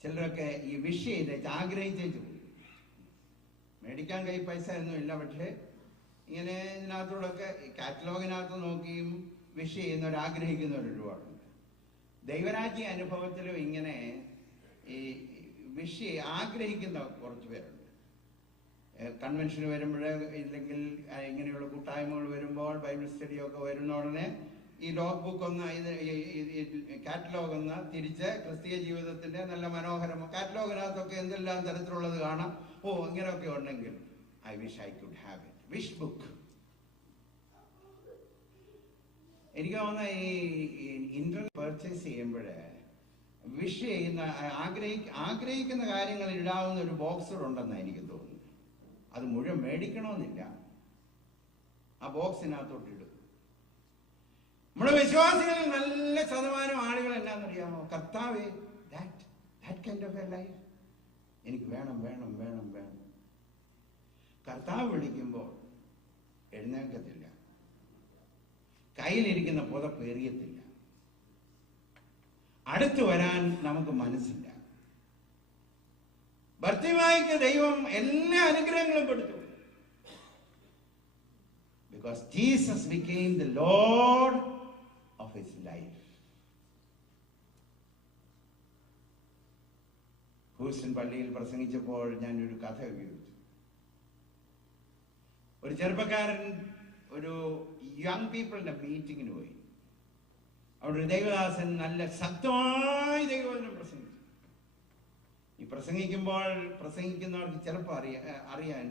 ചിലരൊക്കെ ഈ വിഷ് ചെയ്ത് ആഗ്രഹിച്ചു പോകും. മേടിക്കാൻ കൈ പൈസ ഒന്നും ഇല്ല, പക്ഷെ ഇങ്ങനെ ഇതിനകത്തൂടൊക്കെ കാറ്റലോഗിനകത്ത് നോക്കിയും വിഷ് ചെയ്യുന്നവർ, ആഗ്രഹിക്കുന്നവർ ഒരുപാടുണ്ട്. ദൈവരാജ്യ അനുഭവത്തിലും ഇങ്ങനെ ഈ വിഷ് ആഗ്രഹിക്കുന്ന കുറച്ച് പേരുണ്ട്. കൺവെൻഷന് വരുമ്പോഴേ, ഇല്ലെങ്കിൽ ഇങ്ങനെയുള്ള കൂട്ടായ്മകൾ വരുമ്പോൾ, ബൈബിൾ സ്റ്റഡിയൊക്കെ വരുന്ന ഉടനെ ഈ ലോഗ് ബുക്ക് ഒന്ന്, കാറ്റലോഗ് ഒന്ന് തിരിച്ച് ക്രിസ്തീയ ജീവിതത്തിന്റെ നല്ല മനോഹരം, കാറ്റലോഗിനകത്തൊക്കെ എന്തെല്ലാം തരത്തിലുള്ളത് കാണാം. ഓ, ഇങ്ങനെയൊക്കെ ഉണ്ടെങ്കിൽ I wish I could have it. Wish book. എനിക്ക് തോന്നുന്ന ഈ ഇന്റർനെറ്റ് പർച്ചേസ് ചെയ്യുമ്പോഴേ വിഷ് ചെയ്യുന്ന, ആഗ്രഹിക്കുന്ന കാര്യങ്ങൾ ഇടാവുന്ന ഒരു ബോക്സ് ഉണ്ടെന്നാണ് എനിക്ക് തോന്നുന്നത്. അത് മുഴുവൻ മേടിക്കണമെന്നില്ല, ആ ബോക്സിനകത്തോട്ട് ഇടും. നമ്മുടെ വിശ്വാസികളിൽ നല്ല ശതമാനം ആളുകൾ എന്നാന്നറിയാമോ? കർത്താവേ, that kind of a life എനിക്ക് വേണം വേണം വേണം വേണം. കർത്താവ് വിളിക്കുമ്പോൾ എഴുന്നേൽക്കത്തില്ല, കയ്യിലിരിക്കുന്ന പുതപ്പ് എറിയത്തില്ല, അടുത്തു വരാൻ നമുക്ക് മനസ്സില്ല. ബർത്തിമായിക്ക് ദൈവം എല്ലാ അനുഗ്രഹങ്ങളും കൊടുത്തു. Because Jesus became the Lord of his life. Houston പള്ളിയിൽ പ്രസംഗിച്ചപ്പോൾ ഞാൻ ഒരു കഥ ഉപയോഗിച്ചു. ഒരു ചെറുപ്പക്കാരൻ ഒരു യങ് പീപ്പിളിന്റെ മീറ്റിങ്ങിന് പോയി. അവിടെ ഒരു ദൈവദാസൻ നല്ല ശക്തമായി ദൈവവചനം പ്രസംഗിച്ചു. ഈ പ്രസംഗിക്കുന്നവർക്ക് ചിലപ്പോൾ അറിയാൻ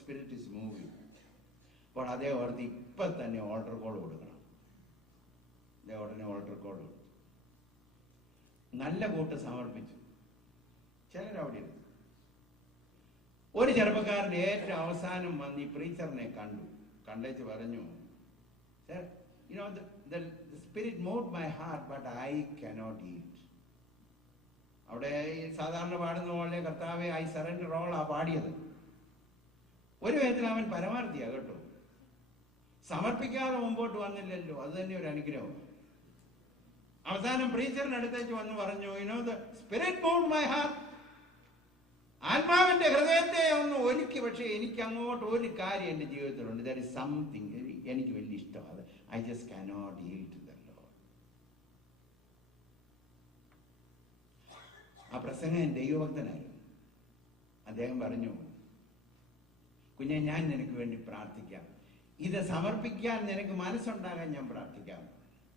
സ്പിരിറ്റ് ഇസ് മൂവിങ്. അപ്പോൾ അതേ ഓർത്ത് ഇപ്പൊ തന്നെ ഓൾട്ടർ കോൾ കൊടുക്കണം. ഉടനെ ഓൾട്ടർ കോൾ കൊടുത്തു. നല്ല കൂട്ട് സമർപ്പിച്ചു. ചിലരവിടെ ഇരുന്നു. ഒരു ചെറുപ്പക്കാരൻ്റെ ഏറ്റവും അവസാനം വന്ന് ഈ പ്രീച്ചറിനെ കണ്ടേച്ച് പറഞ്ഞു, sir, you know, the spirit moved my heart, but I cannot eat. അവിടെ സാധാരണ പാടുന്ന പോലെ കർത്താവെ ഐ സറണ്ടർ ഓൾ ആ പാടിയത്. ഒരു വിധത്തിൽ അവൻ പരമാർത്ഥിയാ കേട്ടോ. സമർപ്പിക്കാതെ മുമ്പോട്ട് വന്നില്ലല്ലോ. അത് തന്നെ ഒരു അനുഗ്രഹം. അവസാനം പ്രീച്ചറിന്റെ അടുത്തേക്ക് വന്ന് പറഞ്ഞു, the spirit moved my heart. ആത്മാവിന്റെ ഹൃദയത്തെ ഒന്ന് ഒരുക്കി. പക്ഷെ എനിക്ക് അങ്ങോട്ട് ഒരു കാര്യം എൻ്റെ ജീവിതത്തിലുണ്ട്. ദർ ഇസ് സംതിങ് എനിക്ക് വലിയ ഇഷ്ടമാണ്. I just cannot yield to the Lord. ആ പ്രസംഗം ദൈവഭക്തനായിരുന്നു. അദ്ദേഹം പറഞ്ഞു, കുഞ്ഞെ, ഞാൻ നിനക്ക് വേണ്ടി പ്രാർത്ഥിക്കാം. ഇത് സമർപ്പിക്കാൻ നിനക്ക് മനസ്സുണ്ടാകാൻ ഞാൻ പ്രാർത്ഥിക്കാം.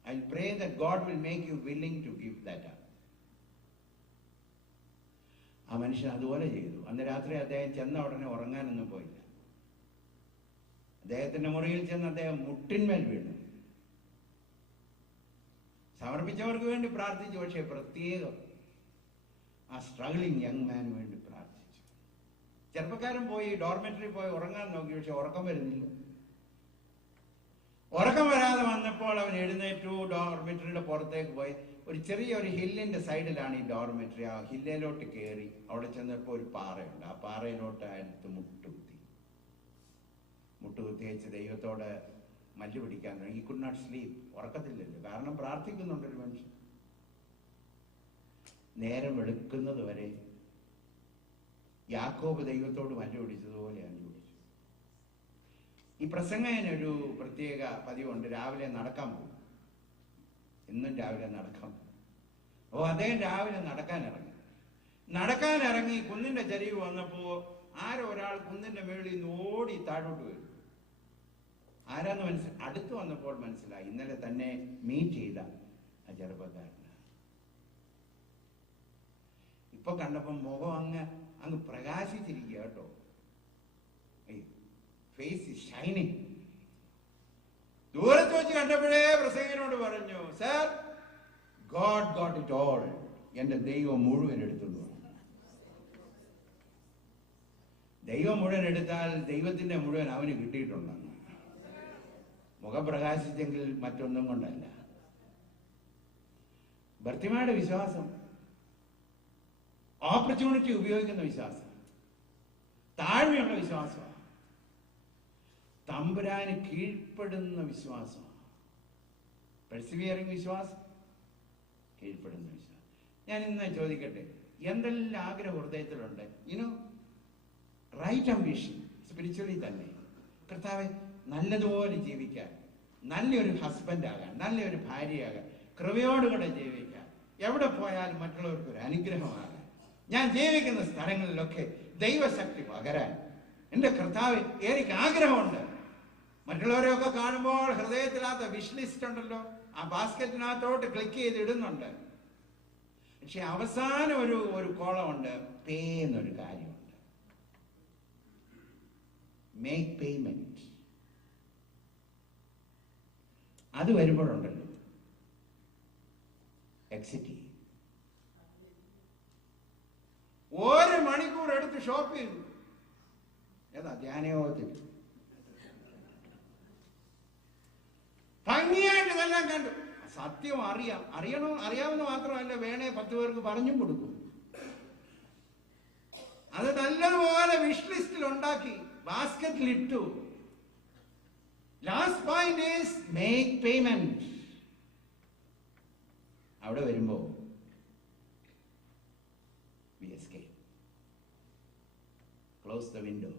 I will pray that God will make you willing to give that up. ആ മനുഷ്യൻ അതുപോലെ ചെയ്തു. അന്ന് രാത്രി അദ്ദേഹം ചെന്ന ഉടനെ ഉറങ്ങാനൊന്നും പോയില്ല. അദ്ദേഹത്തിന്റെ മുറിയിൽ ചെന്ന് അദ്ദേഹം മുട്ടിന്മേൽ വീണു. സമർപ്പിച്ചവർക്ക് വേണ്ടി പ്രാർത്ഥിച്ചു. പക്ഷേ പ്രത്യേകം ആ സ്ട്രഗ്ലിംഗ് യങ് മാന് വേണ്ടി പ്രാർത്ഥിച്ചു. ചെറുപ്പക്കാരൻ പോയി ഡോർമെറ്ററി പോയി ഉറങ്ങാൻ നോക്കി. പക്ഷെ ഉറക്കം വരുന്നില്ല. ഉറക്കം വരാതെ വന്നപ്പോൾ അവൻ എഴുന്നേറ്റു. ഡോർമെറ്ററിയുടെ പുറത്തേക്ക് പോയി. ഒരു ചെറിയൊരു ഹില്ലിന്റെ സൈഡിലാണ് ഈ ഡോർമെറ്ററി. ആ ഹില്ലിലോട്ട് കയറി. അവിടെ ചെന്നപ്പോൾ ഒരു പാറയുണ്ട്. ആ പാറയിലോട്ട് അടുത്ത് മുട്ടുകുത്തി വെച്ച് ദൈവത്തോട് മല്ലു പിടിക്കാൻ തുടങ്ങി. ഈ കുഡ് നോട്ട് സ്ലീപ്പ്. ഉറക്കത്തില്ലല്ലോ, കാരണം പ്രാർത്ഥിക്കുന്നുണ്ടൊരു മനുഷ്യൻ. നേരം വെളുക്കുന്നത് വരെ യാക്കോബ് ദൈവത്തോട് മല്ലു പിടിച്ചതുപോലെ മല്ലു പിടിച്ചു. ഈ പ്രസംഗത്തിനൊരു പ്രത്യേക പതിവുണ്ട്. രാവിലെ നടക്കാൻ പോകും. എന്നും രാവിലെ നടക്കാൻ പോകും. അപ്പോൾ അദ്ദേഹം രാവിലെ നടക്കാൻ ഇറങ്ങി കുന്നിന്റെ ചരിവ് വന്നപ്പോ ആരോ ഒരാൾ കുന്നിന്റെ മേളിൽ നിന്ന് ഓടി താഴോട്ട് വരും. ആരാന്ന് അടുത്ത് വന്നപ്പോൾ മനസ്സിലായി, ഇന്നലെ തന്നെ മീറ്റ് ചെയ്ത ആ ചെറുപ്പക്കാരനാണ്. ഇപ്പൊ കണ്ടപ്പം മുഖം അങ്ങ് പ്രകാശിച്ചിരിക്കുക കേട്ടോ. Face is shining. ദൂരത്ത് വെച്ച് കണ്ടപ്പോഴേ പ്രസംഗനോട് പറഞ്ഞു, sir, God got it all. എന്റെ ദൈവം മുഴുവൻ എടുത്തുള്ളൂ. ദൈവം മുഴുവൻ എടുത്താൽ ദൈവത്തിന്റെ മുഴുവൻ അവന് കിട്ടിയിട്ടുണ്ടെന്ന്. മുഖം പ്രകാശിച്ചെങ്കിൽ മറ്റൊന്നും കൊണ്ടല്ല. ഭർത്തിമാരുടെ വിശ്വാസം, ഓപ്പർച്യൂണിറ്റി ഉപയോഗിക്കുന്ന വിശ്വാസം, താഴ്മയുള്ള വിശ്വാസം, തമ്പുരാന് കീഴ്പ്പെടുന്ന വിശ്വാസം, പെർസിവിയറിംഗ് വിശ്വാസം, കീഴ്പ്പെടുന്ന വിശ്വാസം. ഞാൻ ഇന്ന് ചോദിക്കട്ടെ, എന്തെല്ലാം ആഗ്രഹ ഹൃദയത്തിലുണ്ട്? റൈറ്റ് അംബിഷൻ സ്പിരിച്വലി തന്നെ. കർത്താവെ, നല്ലതുപോലെ ജീവിക്കാൻ, നല്ലൊരു ഹസ്ബൻഡ് ആകാൻ, നല്ലൊരു ഭാര്യയാകാൻ, കൃപയോടുകൂടെ ജീവിക്കാൻ, എവിടെ പോയാലും മറ്റുള്ളവർക്ക് ഒരു അനുഗ്രഹമാകാൻ, ഞാൻ ജീവിക്കുന്ന സ്ഥലങ്ങളിലൊക്കെ ദൈവശക്തി പകരാൻ എൻ്റെ കർത്താവ് എനിക്ക് ആഗ്രഹമുണ്ട്. മറ്റുള്ളവരെയൊക്കെ കാണുമ്പോൾ ഹൃദയത്തിനകത്ത് വിഷ് ലിസ്റ്റ് ഉണ്ടല്ലോ, ആ ബാസ്ക്കറ്റിനകത്തോട്ട് ക്ലിക്ക് ചെയ്ത് ഇടുന്നുണ്ട്. പക്ഷെ അവസാനം ഒരു കോളമുണ്ട്, പേ എന്നൊരു കാര്യമുണ്ട്. Make payment. അത് വരുമ്പോഴുണ്ടല്ലോ എക്സിറ്റ് ചെയ്യും. 1 മണിക്കൂർ എടുത്ത് ഷോപ്പ് ചെയ്തു. ഏതാ ധ്യാനയോഗത്തിൽ ഭംഗിയായിട്ട് ഇതെല്ലാം കണ്ടു. സത്യം അറിയാവുന്ന മാത്രമല്ല, വേണേ 10 പേർക്ക് പറഞ്ഞും കൊടുക്കും. അത് നല്ലതുപോലെ വിഷ് ലിസ്റ്റിൽ ഉണ്ടാക്കി ബാസ്ക്കറ്റിൽ ഇട്ടു. Last point is make payment. അവിടെ വരുമ്പോ we escape. Close the window.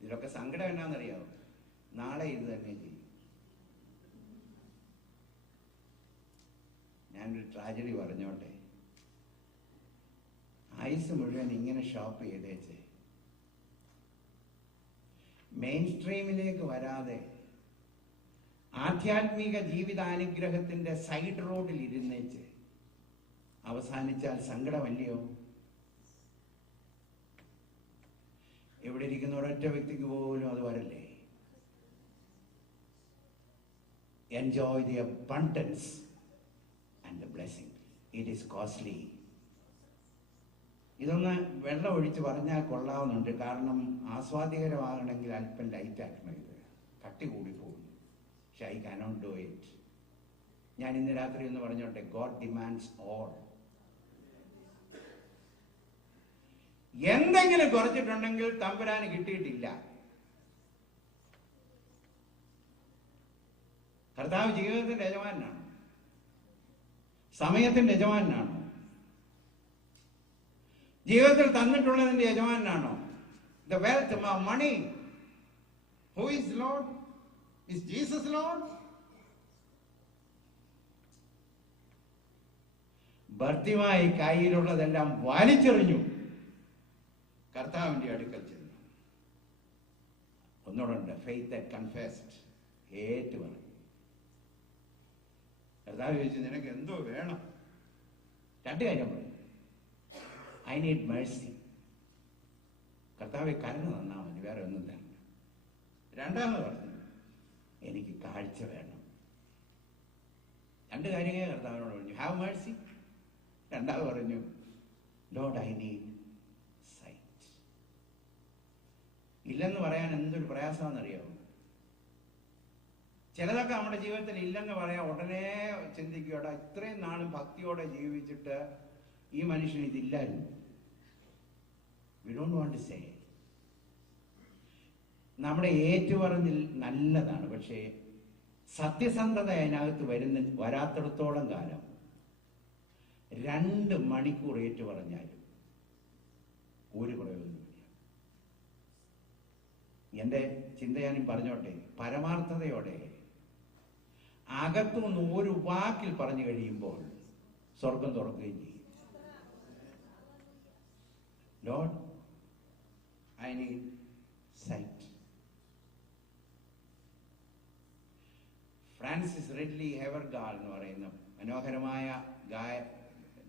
ഇതിലൊക്കെ സങ്കടം എന്നാന്നറിയാമോ? നാളെ ഇത് തന്നെ ചെയ്യും. ഞാനൊരു ട്രാജഡി പറഞ്ഞോട്ടെ. ആയുസ് മുഴുവൻ ഇങ്ങനെ ഷോപ്പ് ചെയ്തേച്ച് മെയിൻ സ്ട്രീമിലേക്ക് വരാതെ ആധ്യാത്മിക ജീവിതാനുഗ്രഹത്തിന്റെ സൈഡ് റോഡിൽ ഇരുന്നേച്ച് അവസാനിച്ചാൽ സങ്കടമല്ലയോ? ഇവിടെ ഇരിക്കുന്ന ഒരൊറ്റ വ്യക്തിക്ക് പോലും അത് വരല്ലേ? Enjoy the abundance and the blessing. It is costly. ഇതൊന്ന് വെള്ളം ഒഴിച്ച് പറഞ്ഞാൽ കൊള്ളാവുന്നുണ്ട്. കാരണം ആസ്വാദികരമാകണമെങ്കിൽ അല്പം ലൈറ്റ് ആക്കണം. ഇത് കട്ടി കൂടി പോകുന്നു. പക്ഷെ ഐ കാനോട്ട് ഡു ഇറ്റ്. ഞാൻ ഇന്ന് രാത്രി ഒന്ന് പറഞ്ഞോട്ടെ, ഗോഡ് ഡിമാൻഡ്സ് ഓൾ. എന്തെങ്കിലും കുറച്ചിട്ടുണ്ടെങ്കിൽ തമ്പുരാന് കിട്ടിയിട്ടില്ല. കർത്താവ് ജീവിതത്തിന്റെ യജമാനാണ്, സമയത്തിന്റെ യജമാനാണോ? ജീവിതത്തിൽ തന്നിട്ടുള്ളതിന്റെ യജമാനാണോ? The wealth, money. Who is Lord? Is Jesus Lord? ഭർത്തിമായി കയ്യിലുള്ളതെല്ലാം വലിച്ചെറിഞ്ഞു, കർത്താവിന്റെ അടുക്കൽ ചെന്നു. ഒന്നുകൂടെ ഫെയ്ത്ത് കൺഫെസ്ഡ്, ഏറ്റു പറഞ്ഞു. കർത്താവ് ചോദിച്ചു, നിനക്ക് എന്തോ വേണം? രണ്ട് കാര്യം പറഞ്ഞു. I need Mercy. കർത്താവെ കരുണ തന്നാ മതി, വേറെ ഒന്നും തരണം. രണ്ടാമത് പറഞ്ഞു, എനിക്ക് കാഴ്ച വേണം. രണ്ട് കാര്യങ്ങളെ കർത്താവിനോട് പറഞ്ഞു. Have Mercy. രണ്ടാമത് പറഞ്ഞു, ലോർഡ് ഐ നീഡ് സൈറ്റ്. ഇല്ലെന്ന് പറയാൻ എന്തൊരു പ്രയാസമാണെന്നറിയാമോ? ചിലതൊക്കെ നമ്മുടെ ജീവിതത്തിൽ ഇല്ലെന്ന് പറയാൻ ഉടനെ ചിന്തിക്കുകയോടെ, ഇത്രയും നാളും ഭക്തിയോടെ ജീവിച്ചിട്ട് ഈ മനുഷ്യന് ഇതില്ലായിരുന്നു. We don't want to say. നമ്മുടെ ഏറ്റുപറഞ്ഞിൽ നല്ലതാണ്, പക്ഷേ സത്യസന്ധത അതിനകത്ത് വരാത്തിടത്തോളം കാലം 2 മണിക്കൂർ ഏറ്റുപറഞ്ഞാലും ഒരു പ്രയോജനമില്ല. എൻ്റെ ചിന്ത ഞാനും പറഞ്ഞോട്ടെ, പരമാർത്ഥതയോടെ അകത്തുനിന്ന് ഒരു വാക്കിൽ പറഞ്ഞു കഴിയുമ്പോൾ സ്വർഗം തുറക്കുകയും ചെയ്യും. Lord I need sight. Francis Ridley Havergal എന്ന് പറയുന്ന മനോഹരമായ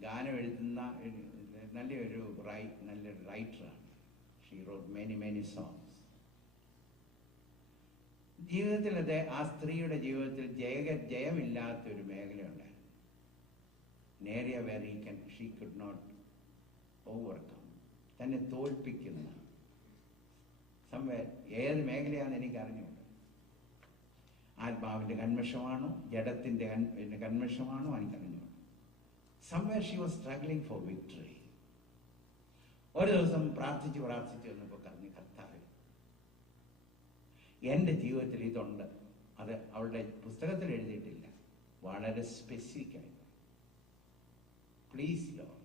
ഗാനം എഴുതുന്ന നല്ലൊരു റൈറ്ററാണ്. She wrote many songs. ജീവിതത്തിൽ ആ സ്ത്രീയുടെ ജീവിതത്തിൽ ജയമില്ലാത്തൊരു മേഖലയുണ്ടായിരുന്നു. നേരിയ where she could not overcome. തന്നെ തോൽപ്പിക്കുന്ന ഏത് മേഖലയാണെന്ന് എനിക്ക് അറിഞ്ഞുകൊണ്ട്. ആത്മാവിന്റെ കന്മഷമാണോ, ജഡത്തിന്റെ കന്മഷമാണോ എനിക്കറിഞ്ഞുകൊണ്ട്. somewhere she was struggling for victory. ഒരു ദിവസം പ്രാർത്ഥിച്ച് വന്നപ്പോൾ പറഞ്ഞു, കർത്താവേ, എൻ്റെ ജീവിതത്തിൽ ഇതുണ്ട്. അത് അവളുടെ പുസ്തകത്തിൽ എഴുതിയിട്ടില്ല, വളരെ സ്പെസിഫിക് ആയി. Please Lord.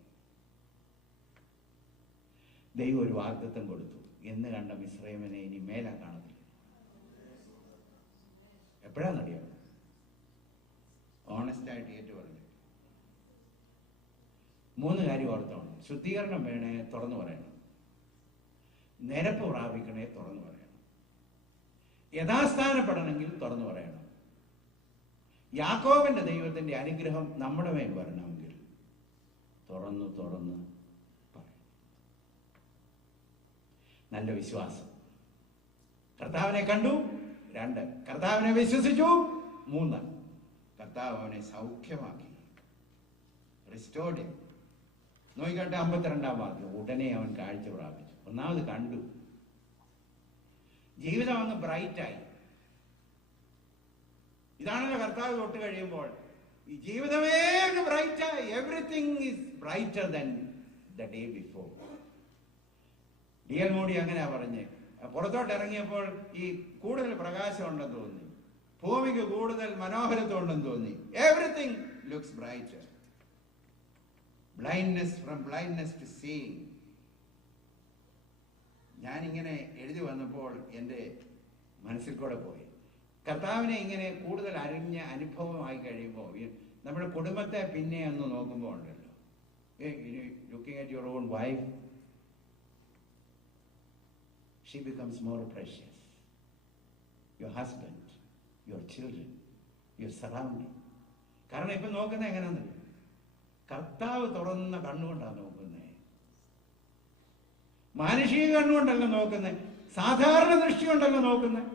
ദൈവം ഒരു വാഗ്ദത്തം കൊടുത്തു, എന്ന് കണ്ട മിസ്രൈമിനെ ഇനി മേലാ കാണത്തില്ല. എപ്പോഴാണെന്നറിയാമോ? ഓണസ്റ്റായിട്ട് ഏറ്റു പറഞ്ഞു. 3 കാര്യം ഓർത്തോണം. ശുദ്ധീകരണം വേണേ തുറന്നു പറയണം, നിരപ്പ് പ്രാപിക്കണേ തുറന്നു പറയണം, യഥാസ്ഥാനപ്പെടണമെങ്കിൽ തുറന്നു പറയണം. യാക്കോബിന്റെ ദൈവത്തിന്റെ അനുഗ്രഹം നമ്മുടെ മേൽ വരണമെങ്കിൽ തുറന്നു പറയണം. നല്ല വിശ്വാസം. കർത്താവിനെ കണ്ടു. 2, കർത്താവിനെ വിശ്വസിച്ചു. 3, കർത്താവ് അവനെ സൗഖ്യമാക്കി. റിസ്റ്റോർഡ്. നോക്കിക്കട്ടെ 52-ാം വാക്യം. ഉടനെ അവൻ കാഴ്ച പ്രാപിച്ചു. ഒന്നാമത് കണ്ടു. ജീവിതം അങ്ങ് ബ്രൈറ്റായി. ഇതാണല്ലോ കർത്താവ് തൊട്ട് കഴിയുമ്പോൾ ഈ ജീവിതമേ ബ്രൈറ്റായി. Everything is brighter than the day before. D.L. Moody അങ്ങനെയാ പറഞ്ഞ്. പുറത്തോട്ട് ഇറങ്ങിയപ്പോൾ ഈ കൂടുതൽ പ്രകാശം ഉണ്ടെന്ന് തോന്നി, ഭൂമിക്ക് കൂടുതൽ മനോഹരത്വം ഉണ്ടെന്ന് തോന്നി. Everything looks brighter. Blindness from blindness to seeing. ഞാനിങ്ങനെ എഴുതി വന്നപ്പോൾ എൻ്റെ മനസ്സിൽ കൂടെ പോയി, കർത്താവിനെ ഇങ്ങനെ കൂടുതൽ അറിഞ്ഞ അനുഭവമായി കഴിയുമ്പോൾ നമ്മുടെ കുടുംബത്തെ പിന്നെ ഒന്ന് നോക്കുമ്പോൾ ഉണ്ടല്ലോ, looking at your own wife, she becomes more precious. Your husband, your children, your surrounding. കാരണം ഇപ്പൊ നോക്കുന്നത് എങ്ങനെയാണെന്ന്, കർത്താവ് തുറന്ന കണ്ണുകൊണ്ടാണ് നോക്കുന്നത്. മാനുഷിക കണ്ണുകൊണ്ടല്ല നോക്കുന്നത്, സാധാരണ ദൃഷ്ടി കൊണ്ടല്ല നോക്കുന്നത്.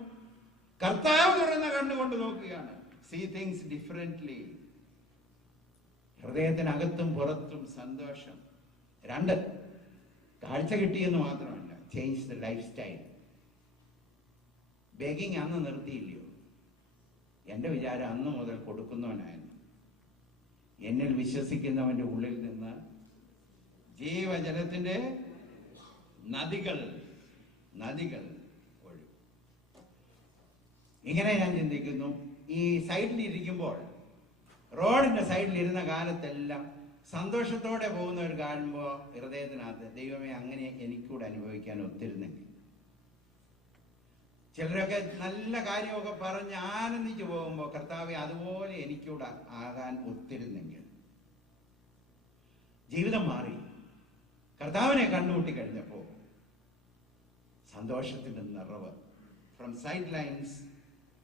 കർത്താവ് തുറന്ന കണ്ണുകൊണ്ട് നോക്കുകയാണ്. See things differently. ഹൃദയത്തിനകത്തും പുറത്തും സന്തോഷം. 2, കാഴ്ച കിട്ടിയെന്ന് മാത്രമല്ല, ചേഞ്ച് ദ ലൈഫ് സ്റ്റൈൽ. ബേഗിങ് അന്ന് നിർത്തിയില്ലയോ? എൻ്റെ വിചാരം അന്ന് മുതൽ കൊടുക്കുന്നവനായിരുന്നു. എന്നിൽ വിശ്വസിക്കുന്നവന്റെ ഉള്ളിൽ നിന്ന് ജീവജലത്തിന്റെ നദികൾ ഒഴുകും. ഇങ്ങനെ ഞാൻ ചിന്തിക്കുന്നു, ഈ സൈഡിലിരിക്കുമ്പോൾ, റോഡിന്റെ സൈഡിലിരുന്ന കാലത്തെല്ലാം സന്തോഷത്തോടെ പോകുന്നവർ കാണുമ്പോൾ ഹൃദയത്തിനകത്ത് ദൈവമേ അങ്ങനെ എനിക്കൂടെ അനുഭവിക്കാൻ ഒത്തിരുന്നെങ്കിൽ. ചിലരൊക്കെ നല്ല കാര്യമൊക്കെ പറഞ്ഞ് ആനന്ദിച്ചു പോകുമ്പോൾ കർത്താവെ അതുപോലെ എനിക്കൂടെ ആകാൻ ഒത്തിരുന്നെങ്കിൽ. ജീവിതം മാറി. കർത്താവിനെ കണ്ടുമുട്ടി കഴിഞ്ഞപ്പോൾ സന്തോഷത്തിന്റെ നിറവ്. From sidelines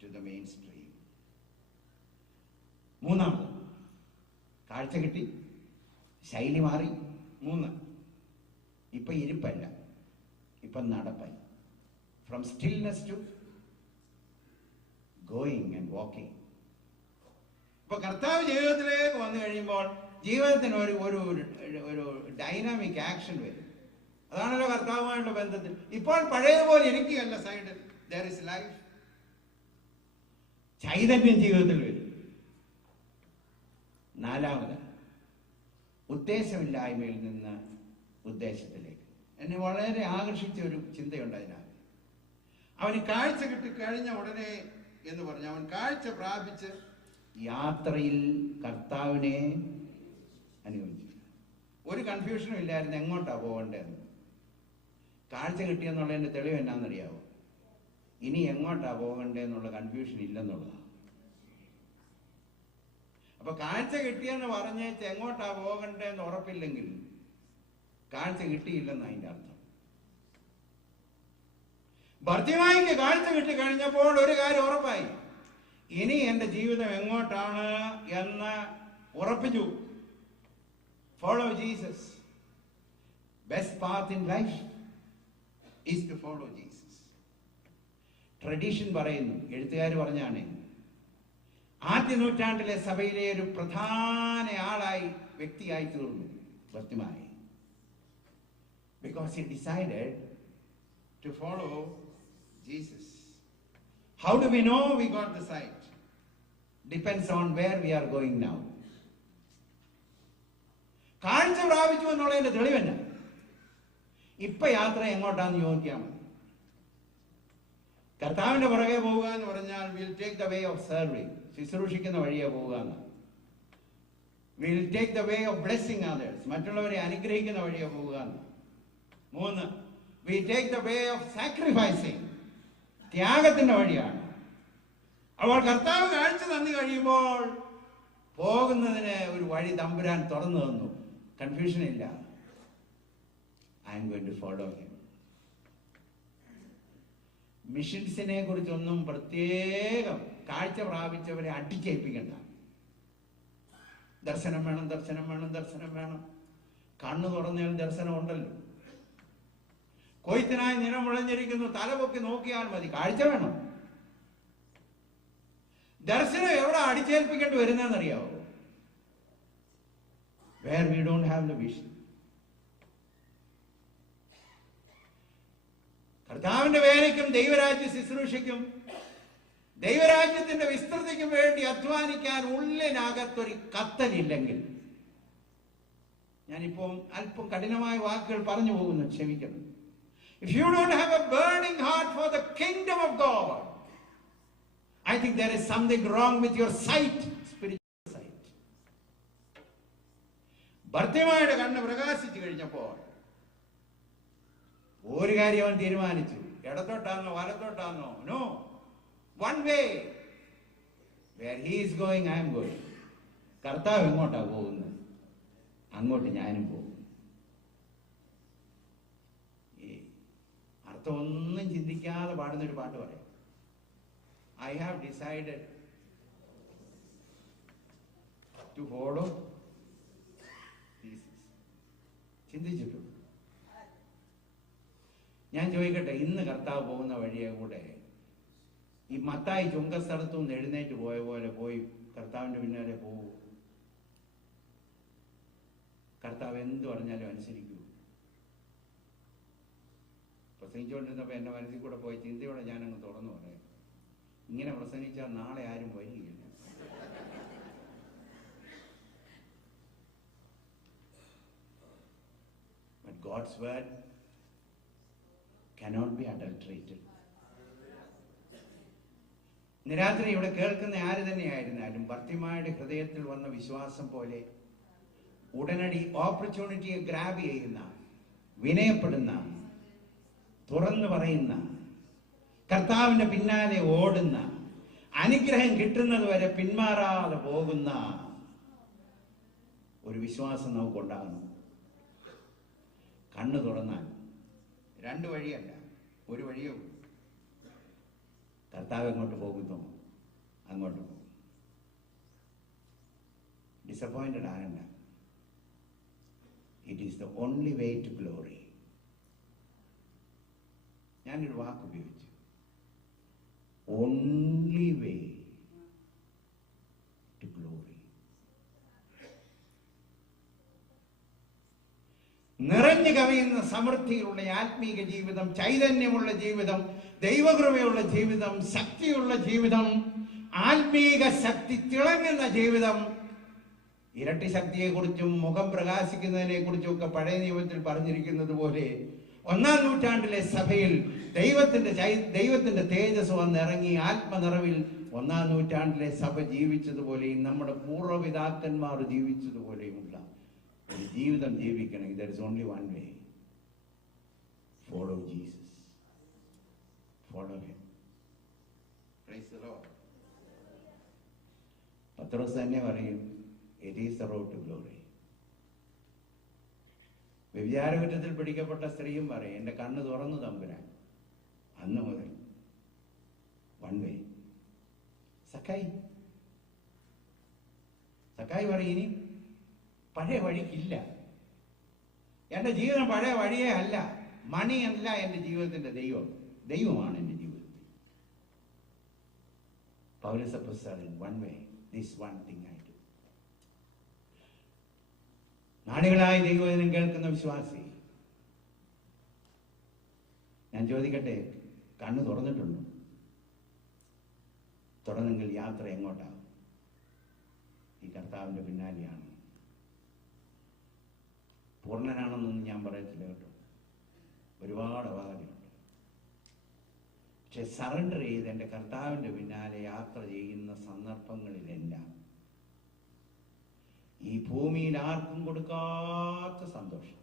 to the mainstream. മൂന്നാമത്, കാഴ്ച കിട്ടി, ശൈലി മാറി. 3, ഇപ്പൊ ഇരിപ്പല്ല, ഇപ്പൊ നടപ്പായി. From stillness to going and walking. ഇപ്പൊ കർത്താവ് ജീവിതത്തിലേക്ക് വന്നു കഴിയുമ്പോൾ ജീവിതത്തിന് ഒരു ഡൈനാമിക് ആക്ഷൻ വരും. അതാണല്ലോ കർത്താവുമായുള്ള ബന്ധത്തിൽ. ഇപ്പോൾ പഴയതുപോലെ ഇരിക്കുകയല്ല സൈഡിൽ. there is life. ചൈതന്യം ജീവിതത്തിൽ വരും. 4, ഉദ്ദേശമില്ലായ്മയിൽ നിന്ന് ഉദ്ദേശത്തിലേക്ക്. എന്നെ വളരെ ആകർഷിച്ച ഒരു ചിന്തയുണ്ട് അതിനകത്ത്. അവന് കാഴ്ച കിട്ടിക്കഴിഞ്ഞ ഉടനെ എന്ന് പറഞ്ഞു അവൻ കാഴ്ച പ്രാപിച്ച് യാത്രയിൽ കർത്താവിനെ അനുഗമിച്ചു. ഒരു കൺഫ്യൂഷനും ഇല്ലായിരുന്നു എങ്ങോട്ടാ പോകേണ്ടതെന്ന്. കാഴ്ച കിട്ടിയെന്നുള്ളതിന്റെ തെളിവ് എന്നാണെന്നറിയാവോ? ഇനി എങ്ങോട്ടാ പോകണ്ടേന്നുള്ള കൺഫ്യൂഷൻ ഇല്ലെന്നുള്ളതാണ്. അപ്പൊ കാഴ്ച കിട്ടിയെന്ന് പറഞ്ഞേച്ച് എങ്ങോട്ടാ പോകണ്ടേന്ന് ഉറപ്പില്ലെങ്കിൽ കാഴ്ച കിട്ടിയില്ലെന്ന് അതിന്റെ അർത്ഥം. ഭർത്തിമായിക്ക് കാഴ്ച കിട്ടി കഴിഞ്ഞപ്പോൾ ഒരു കാര്യം ഉറപ്പായി. ഇനി എന്റെ ജീവിതം എങ്ങോട്ടാണ് എന്ന് ഉറപ്പിച്ചു. Follow Jesus. Best path in life is to follow Jesus. Tradition പറയുന്നു, എഴുത്തുകാർ പറഞ്ഞാണ്, ആദ്യ നൂറ്റാണ്ടിലെ സഭയിലെ ഒരു പ്രധാന ആളായി, വ്യക്തിയായി തീർന്നു Bartimaeus. Because he decided to follow Jesus. How do we know we got the sight? Depends on where we are going now. കാഴ്ച പ്രാപിച്ചു എന്നുള്ളതിന്റെ തെളിവല്ല. ഇപ്പൊ യാത്ര എങ്ങോട്ടാന്ന് ചോദിക്കാൻ മതി. കർത്താവിന്റെ പുറകെ പോവുക എന്ന് പറഞ്ഞാൽ will take the way of serving. ശുശ്രൂഷിക്കുന്ന വഴിയെ പോവുക എന്ന്. Will take the way of blessing others. മറ്റുള്ളവരെ അനുഗ്രഹിക്കുന്ന വഴിയെ പോവുക എന്ന്. 3, we take the way of sacrificing. ത്യാഗത്തിന്റെ വഴിയാണ്. അപ്പോൾ കർത്താവ് കാഴ്ച തന്നു കഴിയുമ്പോൾ പോകുന്നതിന് ഒരു വഴി തമ്പുരാൻ തുറന്നു തന്നു. കൺഫ്യൂഷൻ ഇല്ല. I'm going to follow him. മിഷൻസിനെ കുറിച്ചൊന്നും പ്രത്യേകം കാഴ്ച പ്രാപിച്ചവരെ അടിച്ചേൽപ്പിക്കണ്ട. ദർശനം വേണം, ദർശനം വേണം, ദർശനം വേണം. കണ്ണു തുറന്നാൽ ദർശനം ഉണ്ടല്ലോ. കൊയ്ത്തിനായി നിലം മുളഞ്ഞിരിക്കുന്നു, തലപൊക്കി നോക്കിയാൽ മതി. കാഴ്ച വേണം. ദർശനം എവിടെ അടിച്ചേൽപ്പിക്കേണ്ടി വരുന്നതെന്നറിയാവോ? Where we don't have the vision. കർത്താവിന്റെ വേലയ്ക്കും ദൈവരാജ്യ ശുശ്രൂഷയ്ക്കും ദൈവരാജ്യത്തിന്റെ വിസ്തൃതിക്കും വേണ്ടി അധ്വാനിക്കാൻ ഉള്ളിനകത്തൊരു കത്തലില്ലെങ്കിൽ, ഞാനിപ്പോ അല്പം കഠിനമായ വാക്കുകൾ പറഞ്ഞു പോകുന്നു, ക്ഷമിക്കണം. If you don't have a burning heart for the kingdom of God, I think there is something wrong with your sight, spiritual sight. ഭർത്തിമായുടെ കണ്ണ് പ്രകാശിച്ചു കഴിഞ്ഞപ്പോൾ ഒരു കാര്യം അവൻ തീരുമാനിച്ചു. ഇടത്തോട്ടാന്നോ വലത്തോട്ടാന്നോ? No, one way. Where he is going, I am going. കർത്താവ് എങ്ങോട്ടാ പോകുന്നത് അങ്ങോട്ട് ഞാനും പോകും. ഒന്നും ചിന്തിക്കാതെ പാടുന്നൊരു പാട്ട് പറയാം. I have decided to follow Jesus. ചിന്തിച്ചിട്ടു. ഞാൻ ചോദിക്കട്ടെ, ഇന്ന് കർത്താവ് പോകുന്ന വഴിയെ കൂടെ ഈ മത്തായി ചുങ്കസ്ഥലത്തു നിന്ന് എഴുന്നേറ്റ് പോയ പോലെ പോയി കർത്താവിന്റെ പിന്നാലെ പോകൂ? കർത്താവ് എന്ത് പറഞ്ഞാലും അനുസരിക്കൂ? പ്രസംഗിച്ചുകൊണ്ടിരുന്നപ്പോൾ എൻ്റെ മനസ്സിൽ കൂടെ പോയി ചിന്തയോടെ ഞാനങ്ങ് തുറന്നു പറയാം, ഇങ്ങനെ പ്രസംഗിച്ചാൽ നാളെ ആരും വരികയില്ല. But God's word cannot be adulterated. ഇന്ന് രാത്രി ഇവിടെ കേൾക്കുന്ന ആര് തന്നെയായിരുന്നാലും ബർത്തിമായുടെ ഹൃദയത്തിൽ വന്ന വിശ്വാസം പോലെ ഉടനടി ഓപ്പർച്യൂണിറ്റിയെ ഗ്രാബ് ചെയ്യുന്ന, വിനയപ്പെടുന്ന, തുറന്നു പറയുന്ന, കർത്താവിന്റെ പിന്നാലെ ഓടുന്ന, അനുഗ്രഹം കിട്ടുന്നത് വരെ പിന്മാറാതെ പോകുന്ന ഒരു വിശ്വാസം നമുക്കുണ്ടാകണം. കണ്ണു തുറന്നാൽ രണ്ട് വഴിയല്ല, ഒരു വഴിയേ ഉള്ളൂ. കർത്താവ് എങ്ങോട്ട് പോകുന്നു അങ്ങോട്ട് പോകും. ഡിസപ്പോയിന്റഡ് ആകണ്ട. It is the only way to glory. ഞാനൊരു വാക്ക് ഉപയോഗിച്ചു, ഓൺലി വേ ടു ഗ്ലോറി. നിറഞ്ഞു കവിയുന്ന സമൃദ്ധിയുള്ള ആത്മീക ജീവിതം, ചൈതന്യമുള്ള ജീവിതം, ദൈവകൃപയുള്ള ജീവിതം, ശക്തിയുള്ള ജീവിതം, ആത്മീക ശക്തി തിളങ്ങുന്ന ജീവിതം. ഇരട്ടി ശക്തിയെക്കുറിച്ചും മുഖം പ്രകാശിക്കുന്നതിനെ കുറിച്ചും ഒക്കെ പഴയ നിയമത്തിൽ പറഞ്ഞിരിക്കുന്നത് പോലെ 1-ാം നൂറ്റാണ്ടിലെ സഭയിൽ ദൈവത്തിന്റെ തേജസ് വന്നിറങ്ങി ആത്മനിറവിൽ 1-ാം നൂറ്റാണ്ടിലെ സഭ ജീവിച്ചതുപോലെയും നമ്മുടെ പൂർവ്വപിതാക്കന്മാർ ജീവിച്ചതുപോലെയുമുള്ള ഒരു ജീവിതം ജീവിക്കണമെങ്കിൽ there is only one way. Follow Jesus. Follow him. Praise the Lord. പത്രോസ് തന്നെ പറയും, it is the road to glory. വ്യഭിചാരകുറ്റത്തിൽ പിടിക്കപ്പെട്ട സ്ത്രീയും പറയും, എന്റെ കണ്ണ് തുറന്നു തമ്പുരാൻ. അന്ന് മുതൽ വൺ വേ. സക്കായി പറയും, ഇനി പഴയ വഴിക്കില്ല. എന്റെ ജീവിതം പഴയ വഴിയേ അല്ല. മണിയല്ല എന്റെ ജീവിതത്തിന്റെ ദൈവം, ദൈവമാണ് എന്റെ ജീവിതത്തിൽ. പൗലോസ് അപ്പോസ്തലൻ, one way, this one thing I do. നാടുകളായി ദൈവവചനം കേൾക്കുന്ന വിശ്വാസി, ഞാൻ ചോദിക്കട്ടെ, കണ്ണ് തുറന്നിട്ടുണ്ടോ? തുറന്നെങ്കിൽ യാത്ര എങ്ങോട്ടാണ്? ഈ കർത്താവിന്റെ പിന്നാലെയാണ്. പൂർണ്ണനാണെന്നൊന്നും ഞാൻ പറയത്തില്ല കേട്ടോ, ഒരുപാട് അപാകതയുണ്ട്. പക്ഷെ സറണ്ടർ ചെയ്ത് എൻ്റെ കർത്താവിന്റെ പിന്നാലെ യാത്ര ചെയ്യുന്ന സന്ദർഭങ്ങളിലെല്ലാം ഈ ഭൂമിയിൽ ആർക്കും കൊടുക്കാത്ത സന്തോഷം,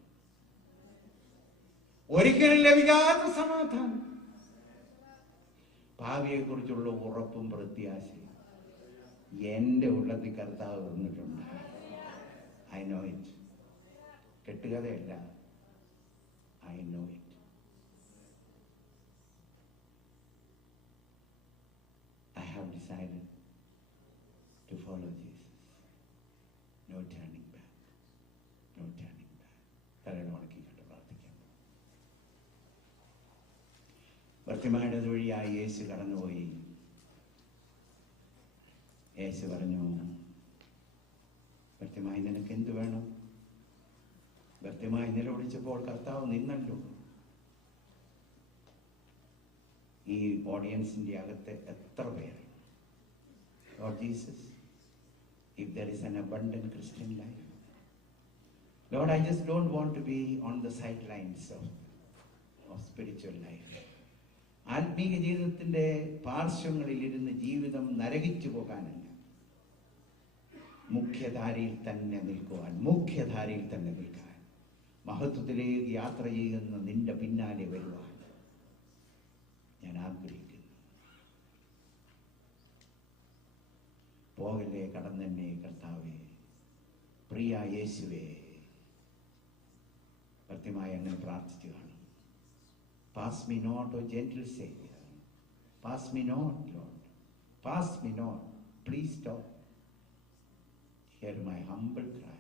ഒരിക്കലും ലഭിക്കാത്ത സമാധാനം, ഭാവിയെ കുറിച്ചുള്ള ഉറപ്പും പ്രത്യാശയും എന്റെ ഉള്ളത്തിൽ കർത്താവ് വന്നിട്ടുണ്ട്. I know it. കെട്ടുകഥയല്ല, I know it. I have decided to follow Jesus. No turning back. No turning back. തലയുടെ മടക്കി കണ്ട് പ്രാർത്ഥിക്കാം. ബർത്തിമായുടെ വഴിയായി യേശു കടന്നുപോയി. യേശു പറഞ്ഞു, ബർത്തിമായി നിനക്ക് എന്ത് വേണം? ബർത്തിമായി നിലവിളിച്ചപ്പോൾ കർത്താവ് നിന്നല്ലോ. ഈ ഓഡിയൻസിന്റെ അകത്ത് എത്ര പേര്, Lord Jesus, if there is an abundant Christian life, Lord, I just don't want to be on the sidelines of spiritual life. ആത്മീക ജീവിതത്തിന്റെ പാർശ്വങ്ങളിൽ ഇരുന്ന് ജീവിതം നരകിച്ചു പോകാനല്ല, മുഖ്യധാരയിൽ തന്നെ നിൽക്കുവാൻ, മുഖ്യധാരയിൽ തന്നെ നിൽക്കാൻ, മഹത്വത്തിലേക്ക് യാത്ര ചെയ്യുന്ന നിന്റെ പിന്നാലെ വരുവാൻ ഞാൻ ആഗ്രഹിക്കുന്നു. പോകല്ലേ കടന്നെന്നെ കർത്താവേ, പ്രിയ യേശുവേ. കൃത്യമായി അങ്ങനെ പ്രാർത്ഥിച്ചു കാണും. Pass me not, O gentle Savior. Pass me not, Lord. Pass me not. Please stop. Hear my humble cry.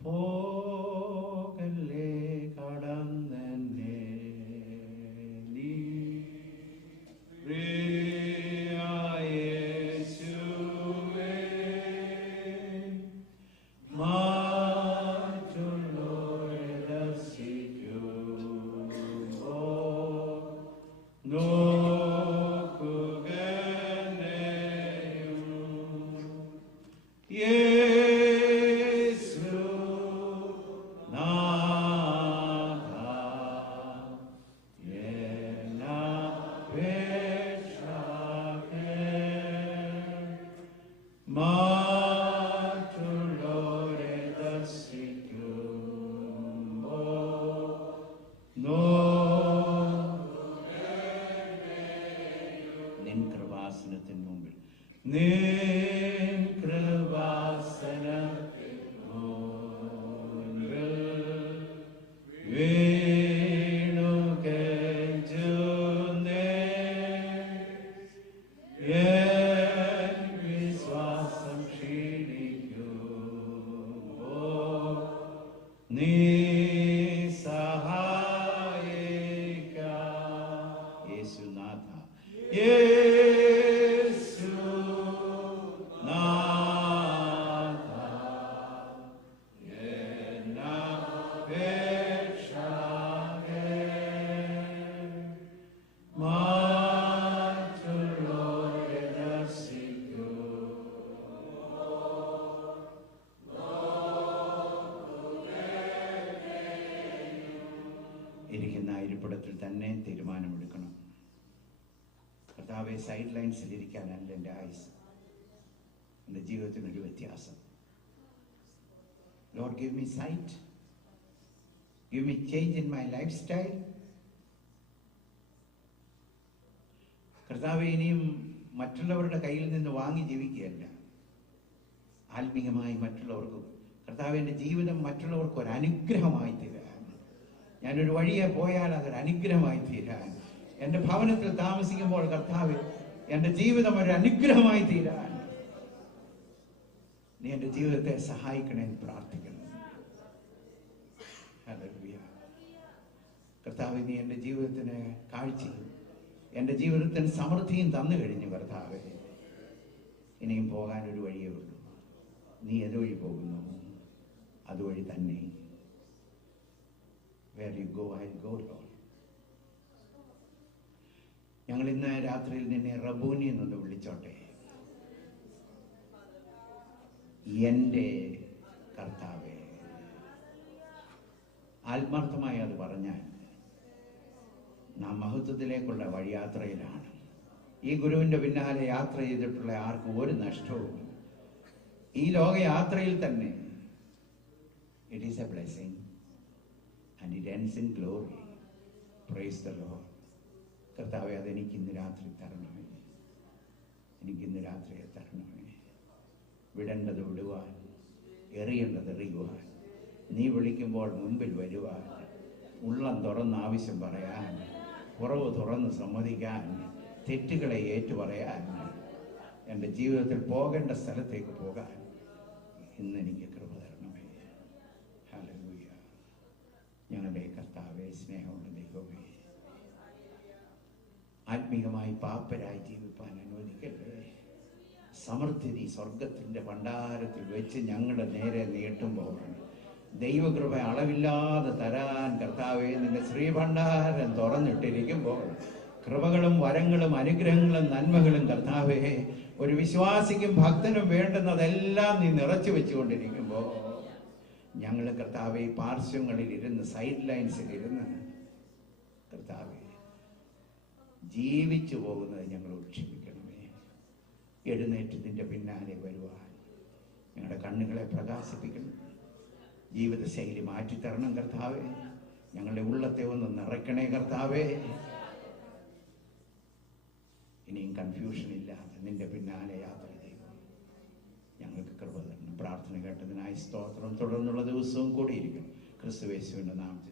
പോകല്ലേ കടന്നെന്നെ നീ പ്രിയ യേശുവേ, മറ്റുള്ളവരെ രസിക്കുമ്പോൾ നോക്കുകനെയും യേശു നാഥ യേശു മറ്റുള്ളവരെ നിൻ കൃപാസനത്തിന് മുമ്പിൽ നിൻ കൃപാസനത്തിന് മുമ്പിൽ വീണു കെഞ്ചുന്നേ എൻ വിശ്വാസം ക്ഷീണിക്കുമ്പോൾ നീ യേശുനാഥ യേശുനാഥ എന്നപേക്ഷകൻ മറ്റുള്ളവരെ ദർശിക്കൂ. ഇരിക്കുന്ന ഇരിപ്പിടത്തിൽ തന്നെ തീരുമാനമെടുക്കണം. കർത്താവെ, സൈഡ് ലൈൻസിൽ ഇരിക്കാനല്ല എൻ്റെ ആയുസ്. എൻ്റെ ജീവിതത്തിനൊരു വ്യത്യാസം. Lord, give me sight. Give me change in my lifestyle. കർത്താവെ, ഇനിയും മറ്റുള്ളവരുടെ കയ്യിൽ നിന്ന് വാങ്ങി ജീവിക്കുകയല്ല, ആത്മീയമായി മറ്റുള്ളവർക്ക്. കർത്താവ്, എൻ്റെ ജീവിതം മറ്റുള്ളവർക്ക് ഒരു അനുഗ്രഹമായി തീരാൻ, ഞാനൊരു വഴിയെ പോയാൽ അതൊരു അനുഗ്രഹമായി തീരാൻ, എൻ്റെ ഭവനത്തിൽ താമസിക്കുമ്പോൾ കർത്താവ് എൻ്റെ ജീവിതം ഒരു അനുഗ്രഹമായി തീരാൻ നീ എൻ്റെ ജീവിതത്തെ സഹായിക്കണമെന്ന് പ്രാർത്ഥിക്കണം. ഹല്ലേലൂയ. കർത്താവ്, നീ എൻ്റെ ജീവിതത്തിന് കാഴ്ചയും എൻ്റെ ജീവിതത്തിന് സമൃദ്ധിയും തന്നു കഴിഞ്ഞു. കർത്താവ്, ഇനിയും പോകാൻ ഒരു വഴിയേ ഉള്ളൂ. നീ ഏതുവഴി പോകുന്നു അതുവഴി തന്നെ. Where you go, I'll go, Lord. ഞങ്ങൾ ഇന്ന് രാത്രിയിൽ നിന്നെ റബ്ബൂനി എന്നൊന്ന് വിളിച്ചോട്ടെ. എൻ്റെ കർത്താവേ. ആത്മാർത്ഥമായി അത് പറഞ്ഞാൽ നാം മഹത്വത്തിലേക്കുള്ള വഴിയാത്രയിലാണ്. ഈ ഗുരുവിൻ്റെ പിന്നാലെ യാത്ര ചെയ്തിട്ടുള്ള ആർക്കും ഒരു നഷ്ടവും ഈ ലോകയാത്രയിൽ തന്നെ. It is A blessing and it ends in glory. Praise the Lord. കർത്താവേ, അതെനിക്ക് ഇന്ന് രാത്രി തരണമേ. എനിക്കിന്ന് രാത്രിയെ തരണമേ. വിടേണ്ടത് വിടുവാൻ, എറിയേണ്ടത് എറിയുവാൻ, നീ വിളിക്കുമ്പോൾ മുമ്പിൽ വരുവാൻ, ഉള്ളം തുറന്ന് ആവശ്യം പറയാൻ, കുറവ് തുറന്ന് സമ്മതിക്കാൻ, തെറ്റുകളെ ഏറ്റുപറയാൻ, എൻ്റെ ജീവിതത്തിൽ പോകേണ്ട സ്ഥലത്തേക്ക് പോകാൻ ഇന്ന് എനിക്ക് കൃപ തരണമേ. ഹല്ലേലൂയ. ഞങ്ങളുടെ കർത്താവേ, സ്നേഹമുള്ള ദൈവമേ, ആത്മീകമായി പാപ്പരായി ജീവിപ്പാൻ അനുവദിക്കട്ടെ. സമൃദ്ധി നീ സ്വർഗത്തിൻ്റെ ഭണ്ഡാരത്തിൽ വെച്ച് ഞങ്ങളുടെ നേരെ നീട്ടുമ്പോൾ ദൈവകൃപ അളവില്ലാതെ തരാൻ കർത്താവെ നിന്റെ ശ്രീഭണ്ഡാരം തുറന്നിട്ടിരിക്കുമ്പോൾ കൃപകളും വരങ്ങളും അനുഗ്രഹങ്ങളും നന്മകളും കർത്താവെ ഒരു വിശ്വാസിക്കും ഭക്തനും വേണ്ടുന്നതെല്ലാം നീ നിറച്ചു വെച്ചുകൊണ്ടിരിക്കുമ്പോൾ ഞങ്ങൾ കർത്താവെ പാർശ്വങ്ങളിൽ ഇരുന്ന് സൈഡ് ലൈൻസിൽ ഇരുന്ന് കർത്താവെ ജീവിച്ചു പോകുന്നത് ഞങ്ങളോട് ക്ഷമിക്കണമേ. എഴുന്നേറ്റ് നിന്റെ പിന്നാലെ വരുവാൻ ഞങ്ങളുടെ കണ്ണുകളെ പ്രകാശിപ്പിക്കണം. ജീവിതശൈലി മാറ്റിത്തരണം കർത്താവേ. ഞങ്ങളുടെ ഉള്ളത്തെ ഒന്ന് നിറയ്ക്കണേ കർത്താവേ. ഇനിയും കൺഫ്യൂഷൻ ഇല്ലാതെ നിന്റെ പിന്നാലെ യാത്ര ചെയ്യുക ഞങ്ങൾക്ക് കൃപ തരണം. പ്രാർത്ഥന കേട്ടതിനായി സ്തോത്രം. തുടർന്നുള്ള ദിവസവും കൂടിയിരിക്കണം. ക്രിസ്തുയേശുവിന്റെ നാമത്തിൽ.